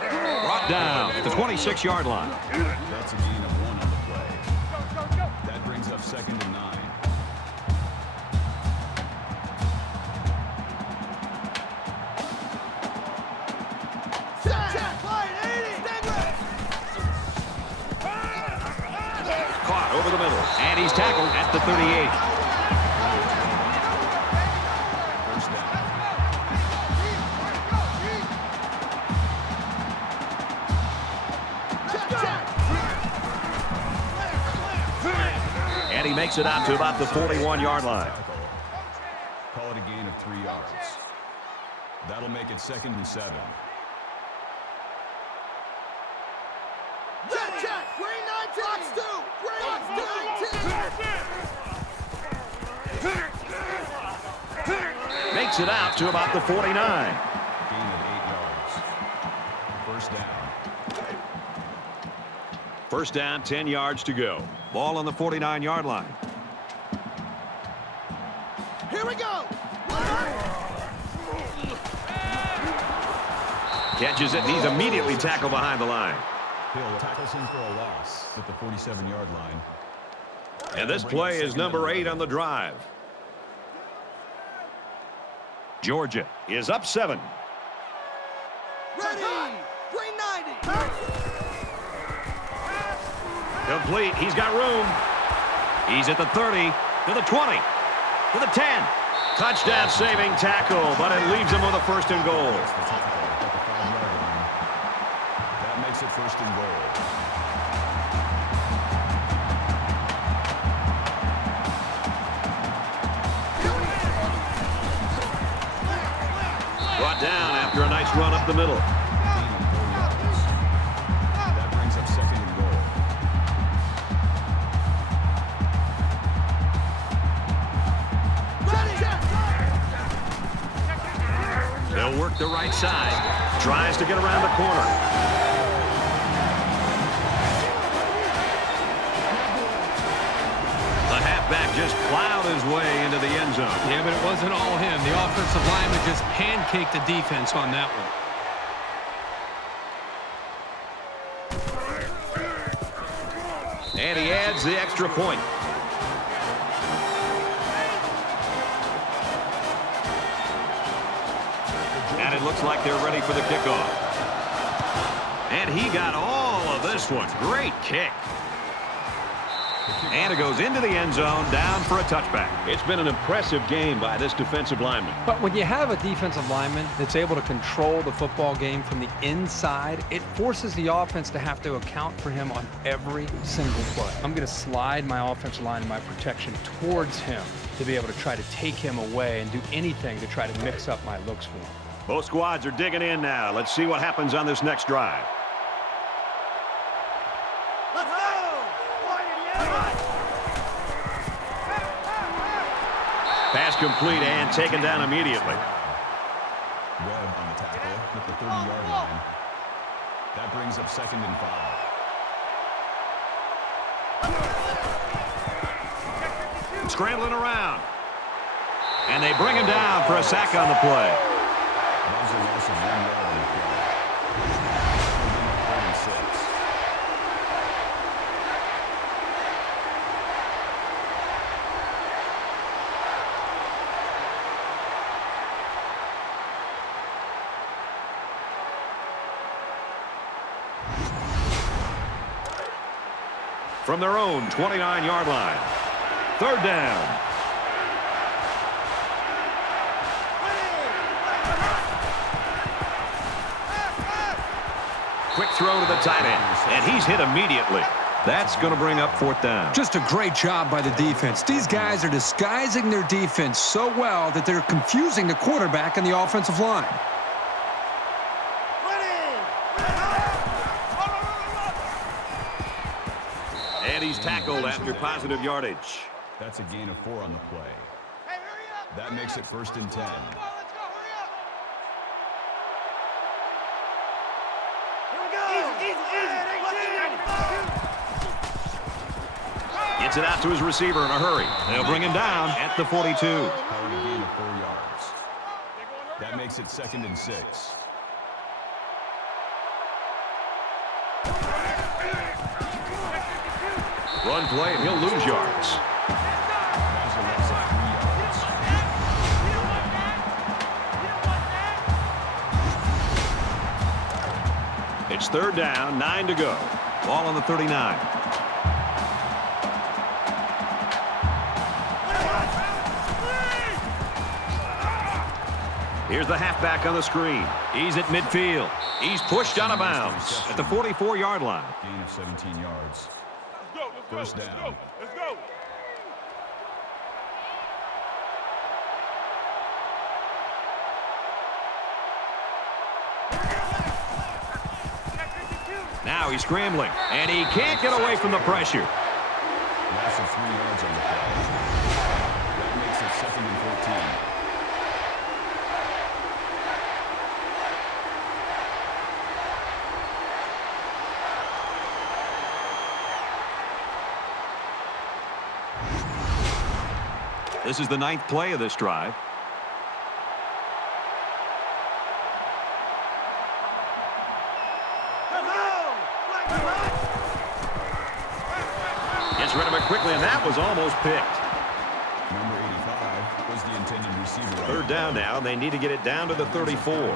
Brought down at the 26-yard line. That's a gain of 1 on the play. That brings up 2nd and 9. Caught over the middle. And he's tackled at the 38. First down. And he makes it out to about the 41-yard line. Call it a gain of 3 yards. That'll make it 2nd and 7. Makes it out to about the 49. Gain of 8 yards. First down. First down, 10 yards to go. Ball on the 49-yard line. Here we go. Catches it, and he's immediately tackled behind the line. Hill tackles him for a loss at the 47-yard line. And this play is number 8 on the drive. Georgia is up 7. Ready. 390. Complete. He's got room. He's at the 30, to the 20, to the 10. Touchdown saving tackle, but it leaves him with a 1st and goal. At the 5-yard line. That makes it 1st and goal. Brought down after a nice run up the middle. That brings up 2nd and goal. They'll work the right side. Tries to get around the corner. The halfback just plowed his way into the end zone. Yeah, but it wasn't all him. The offensive lineman just pancaked the defense on that one. And he adds the extra point. And it looks like they're ready for the kickoff. And he got all of this one. Great kick. And it goes into the end zone, down for a touchback. It's been an impressive game by this defensive lineman. But when you have a defensive lineman that's able to control the football game from the inside, it forces the offense to have to account for him on every single play. I'm going to slide my offensive line and my protection towards him to be able to try to take him away and do anything to try to mix up my looks for him. Both squads are digging in now. Let's see what happens on this next drive. Let's go. complete and taken down immediately. Webb on the tackle at the 30-yard line. That brings up 2nd and 5. Scrambling around. And they bring him down for a sack on the play. That was a loss of 1 yard on the play. 36. From their own 29-yard line. 3rd down. Quick throw to the tight end, and he's hit immediately. That's going to bring up 4th down. Just a great job by the defense. These guys are disguising their defense so well that they're confusing the quarterback and the offensive line. And he's tackled after positive yardage. That's a gain of 4 on the play. That makes it 1st and 10. Gets it out to his receiver in a hurry. They'll bring him down at the 42. Calling a gain of 4 yards. That makes it 2nd and 6. Run play, and he'll lose yards. That was a loss of 3 yards. It's 3rd down, 9 to go. Ball on the 39. Here's the halfback on the screen. He's at midfield. He's pushed out of bounds at the 44-yard line. Gain of 17 yards. First down. Let's go. Now he's scrambling, and he can't get away from the pressure. Loss of 3 yards on the play. That makes it 2nd and 14. This is the 9th play of this drive. Gets rid of it quickly, and that was almost picked. Number 85 was the intended receiver. 3rd down now. They need to get it down to the 34. 14.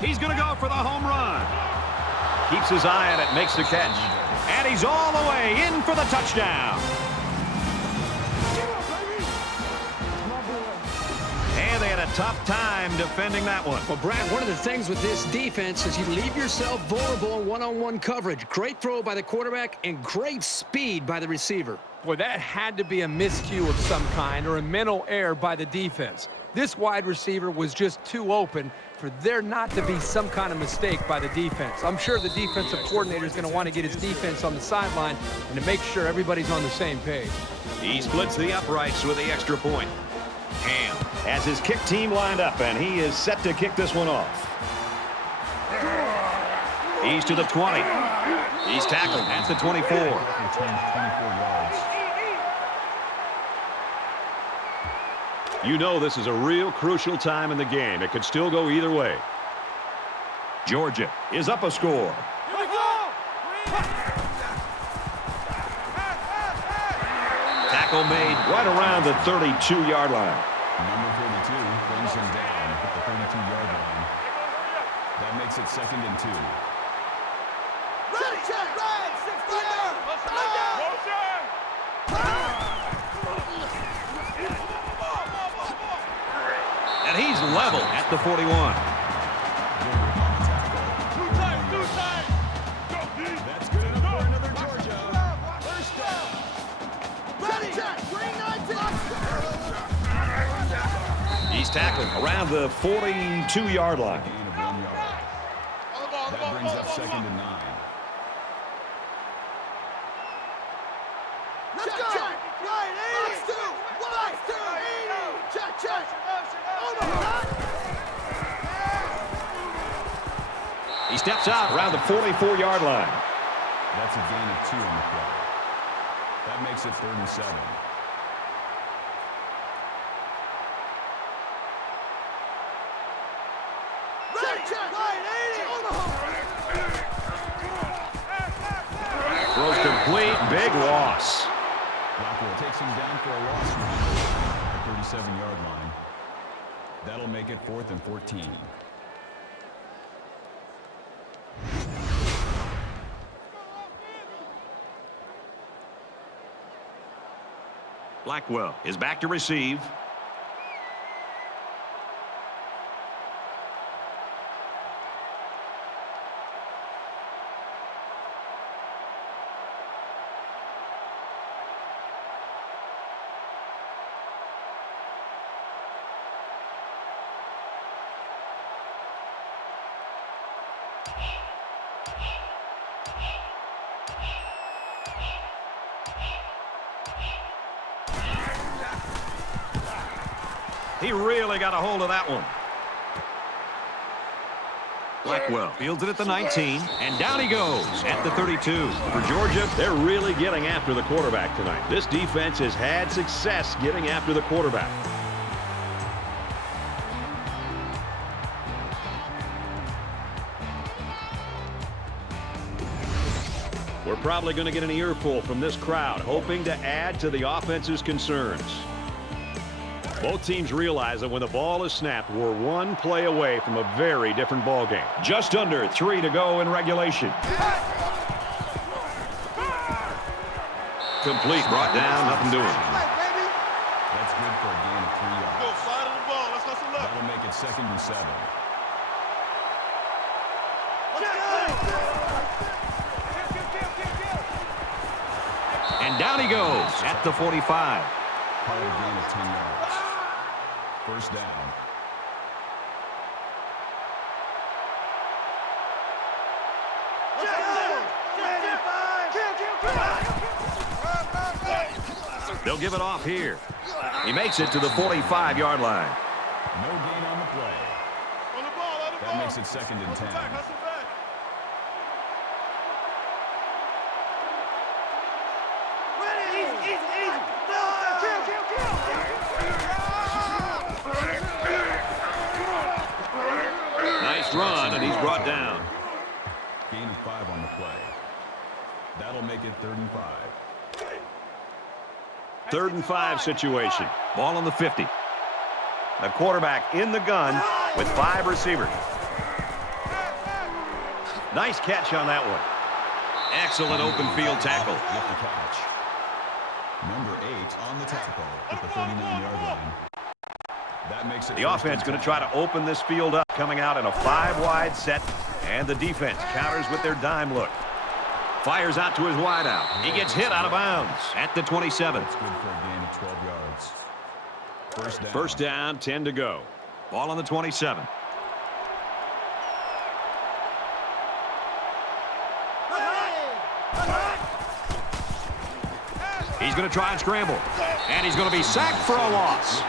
He's going to go for the home run. Keeps his eye on it, makes the catch. And he's all the way in for the touchdown. And they had a tough time defending that one. Well, Brad, one of the things with this defense is you leave yourself vulnerable in one-on-one coverage. Great throw by the quarterback and great speed by the receiver. Boy, that had to be a miscue of some kind or a mental error by the defense. This wide receiver was just too open for there not to be some kind of mistake by the defense. I'm sure the defensive coordinator is going to want to get his defense on the sideline and to make sure everybody's on the same page. He splits the uprights with the extra point. Ham has his kick team lined up, and he is set to kick this one off. He's to the 20. He's tackled at the 24. Returned 24 yards. You know this is a real crucial time in the game. It could still go either way. Georgia is up a score. Here we go! Tackle made right around the 32-yard line. Number 42 brings him down at the 32-yard line. That makes it 2nd and 2. Red check! Red! 60 yards! And he's level at the 41. That's good enough for another Georgia. First down. Ready check! Green 19! He's tackled around the 42-yard line. Gain of 1 yard. That brings up second and 9. Let's go! Right, 80! Box 2! 80! Check! He steps out around the 44-yard line. That's a gain of 2 on the play. That makes it 3rd and 7. Throws complete, big loss. Blackwell takes him down for a loss at the 37-yard line. That'll make it 4th and 14. Blackwell is back to receive. He really got a hold of that one. Blackwell fields it at the 19, and down he goes at the 32. For Georgia, they're really getting after the quarterback tonight. This defense has had success getting after the quarterback. We're probably going to get an earful from this crowd, hoping to add to the offense's concerns. Both teams realize that when the ball is snapped, we're one play away from a very different ball game. Just under 3 to go in regulation. Complete, brought down, nothing doing. That's good for a gain of 3 yards. That'll make it 2nd and 7. And down he goes at the 45. Call it a gain of 10 yards. First down. They'll give it off here. He makes it to the 45-yard line. No gain on the play. That makes it 2nd and 10. Nice run, and he's brought down. Gain of 5 on the play. That'll make it 3rd and 5. 3rd and 5 situation. Ball on the 50. The quarterback in the gun with 5 receivers. Nice catch on that one. Excellent open field tackle. With the catch. Number 8 on the tackle at the 39-yard line. That makes it the offense going to try to open this field up, coming out in a 5-wide set, and the defense counters with their dime look. Fires out to his wideout. He gets hit out of bounds at the 27. That's good for a gain of 12 yards. First down, 10 to go. Ball on the 27. He's going to try and scramble. And he's going to be sacked for a loss.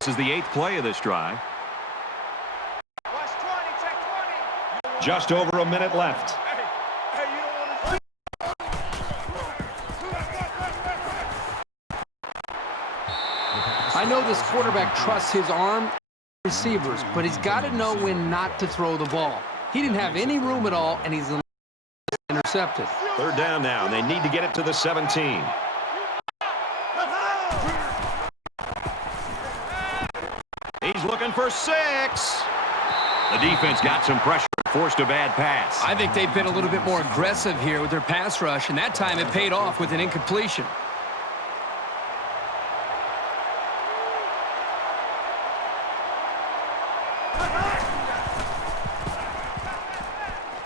This is the 8th play of this drive. Just over a minute left. I know this quarterback trusts his arm receivers, but he's got to know when not to throw the ball. He didn't have any room at all, and he's intercepted. 3rd down now, and they need to get it to the 17. He's looking for 6. The defense got some pressure, forced a bad pass. I think they've been a little bit more aggressive here with their pass rush, and that time it paid off with an incompletion.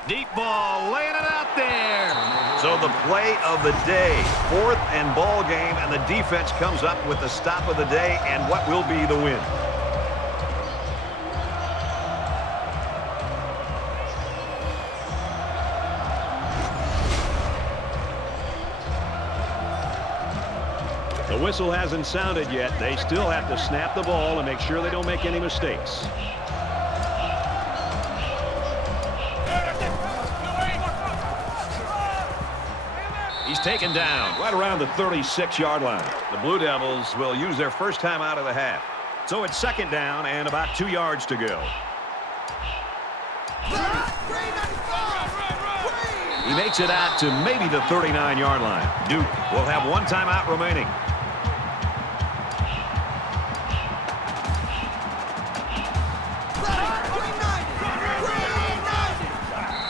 Deep ball, laying it out there. So the play of the day, 4th and ball game, and the defense comes up with the stop of the day and what will be the win. The whistle hasn't sounded yet. They still have to snap the ball and make sure they don't make any mistakes. He's taken down right around the 36-yard line. The Blue Devils will use their first time out of the half. So it's 2nd down and about 2 yards to go. He makes it out to maybe the 39-yard line. Duke will have 1 timeout remaining.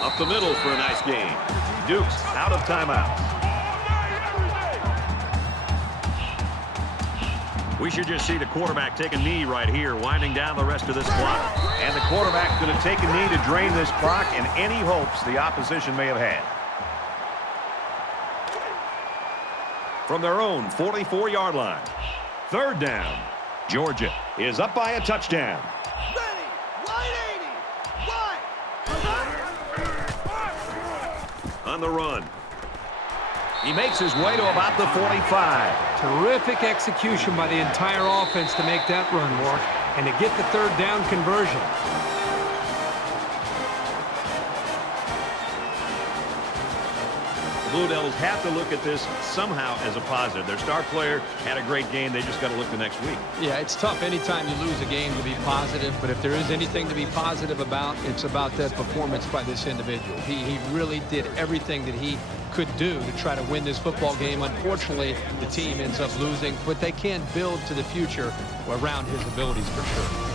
Up the middle for a nice game. Duke's out of timeouts. We should just see the quarterback take a knee right here, winding down the rest of this clock. And the quarterback's going to take a knee to drain this clock and any hopes the opposition may have had. From their own 44-yard line. 3rd down. Georgia is up by a touchdown. On the run. He makes his way to about the 45. Terrific execution by the entire offense to make that run work and to get the 3rd down conversion. The Blue Devils have to look at this somehow as a positive. Their star player had a great game. They just got to look the next week. Yeah, it's tough anytime you lose a game to be positive, but if there is anything to be positive about, it's about that performance by this individual. He really did everything that he could do to try to win this football game. Unfortunately, the team ends up losing, but they can build to the future around his abilities for sure.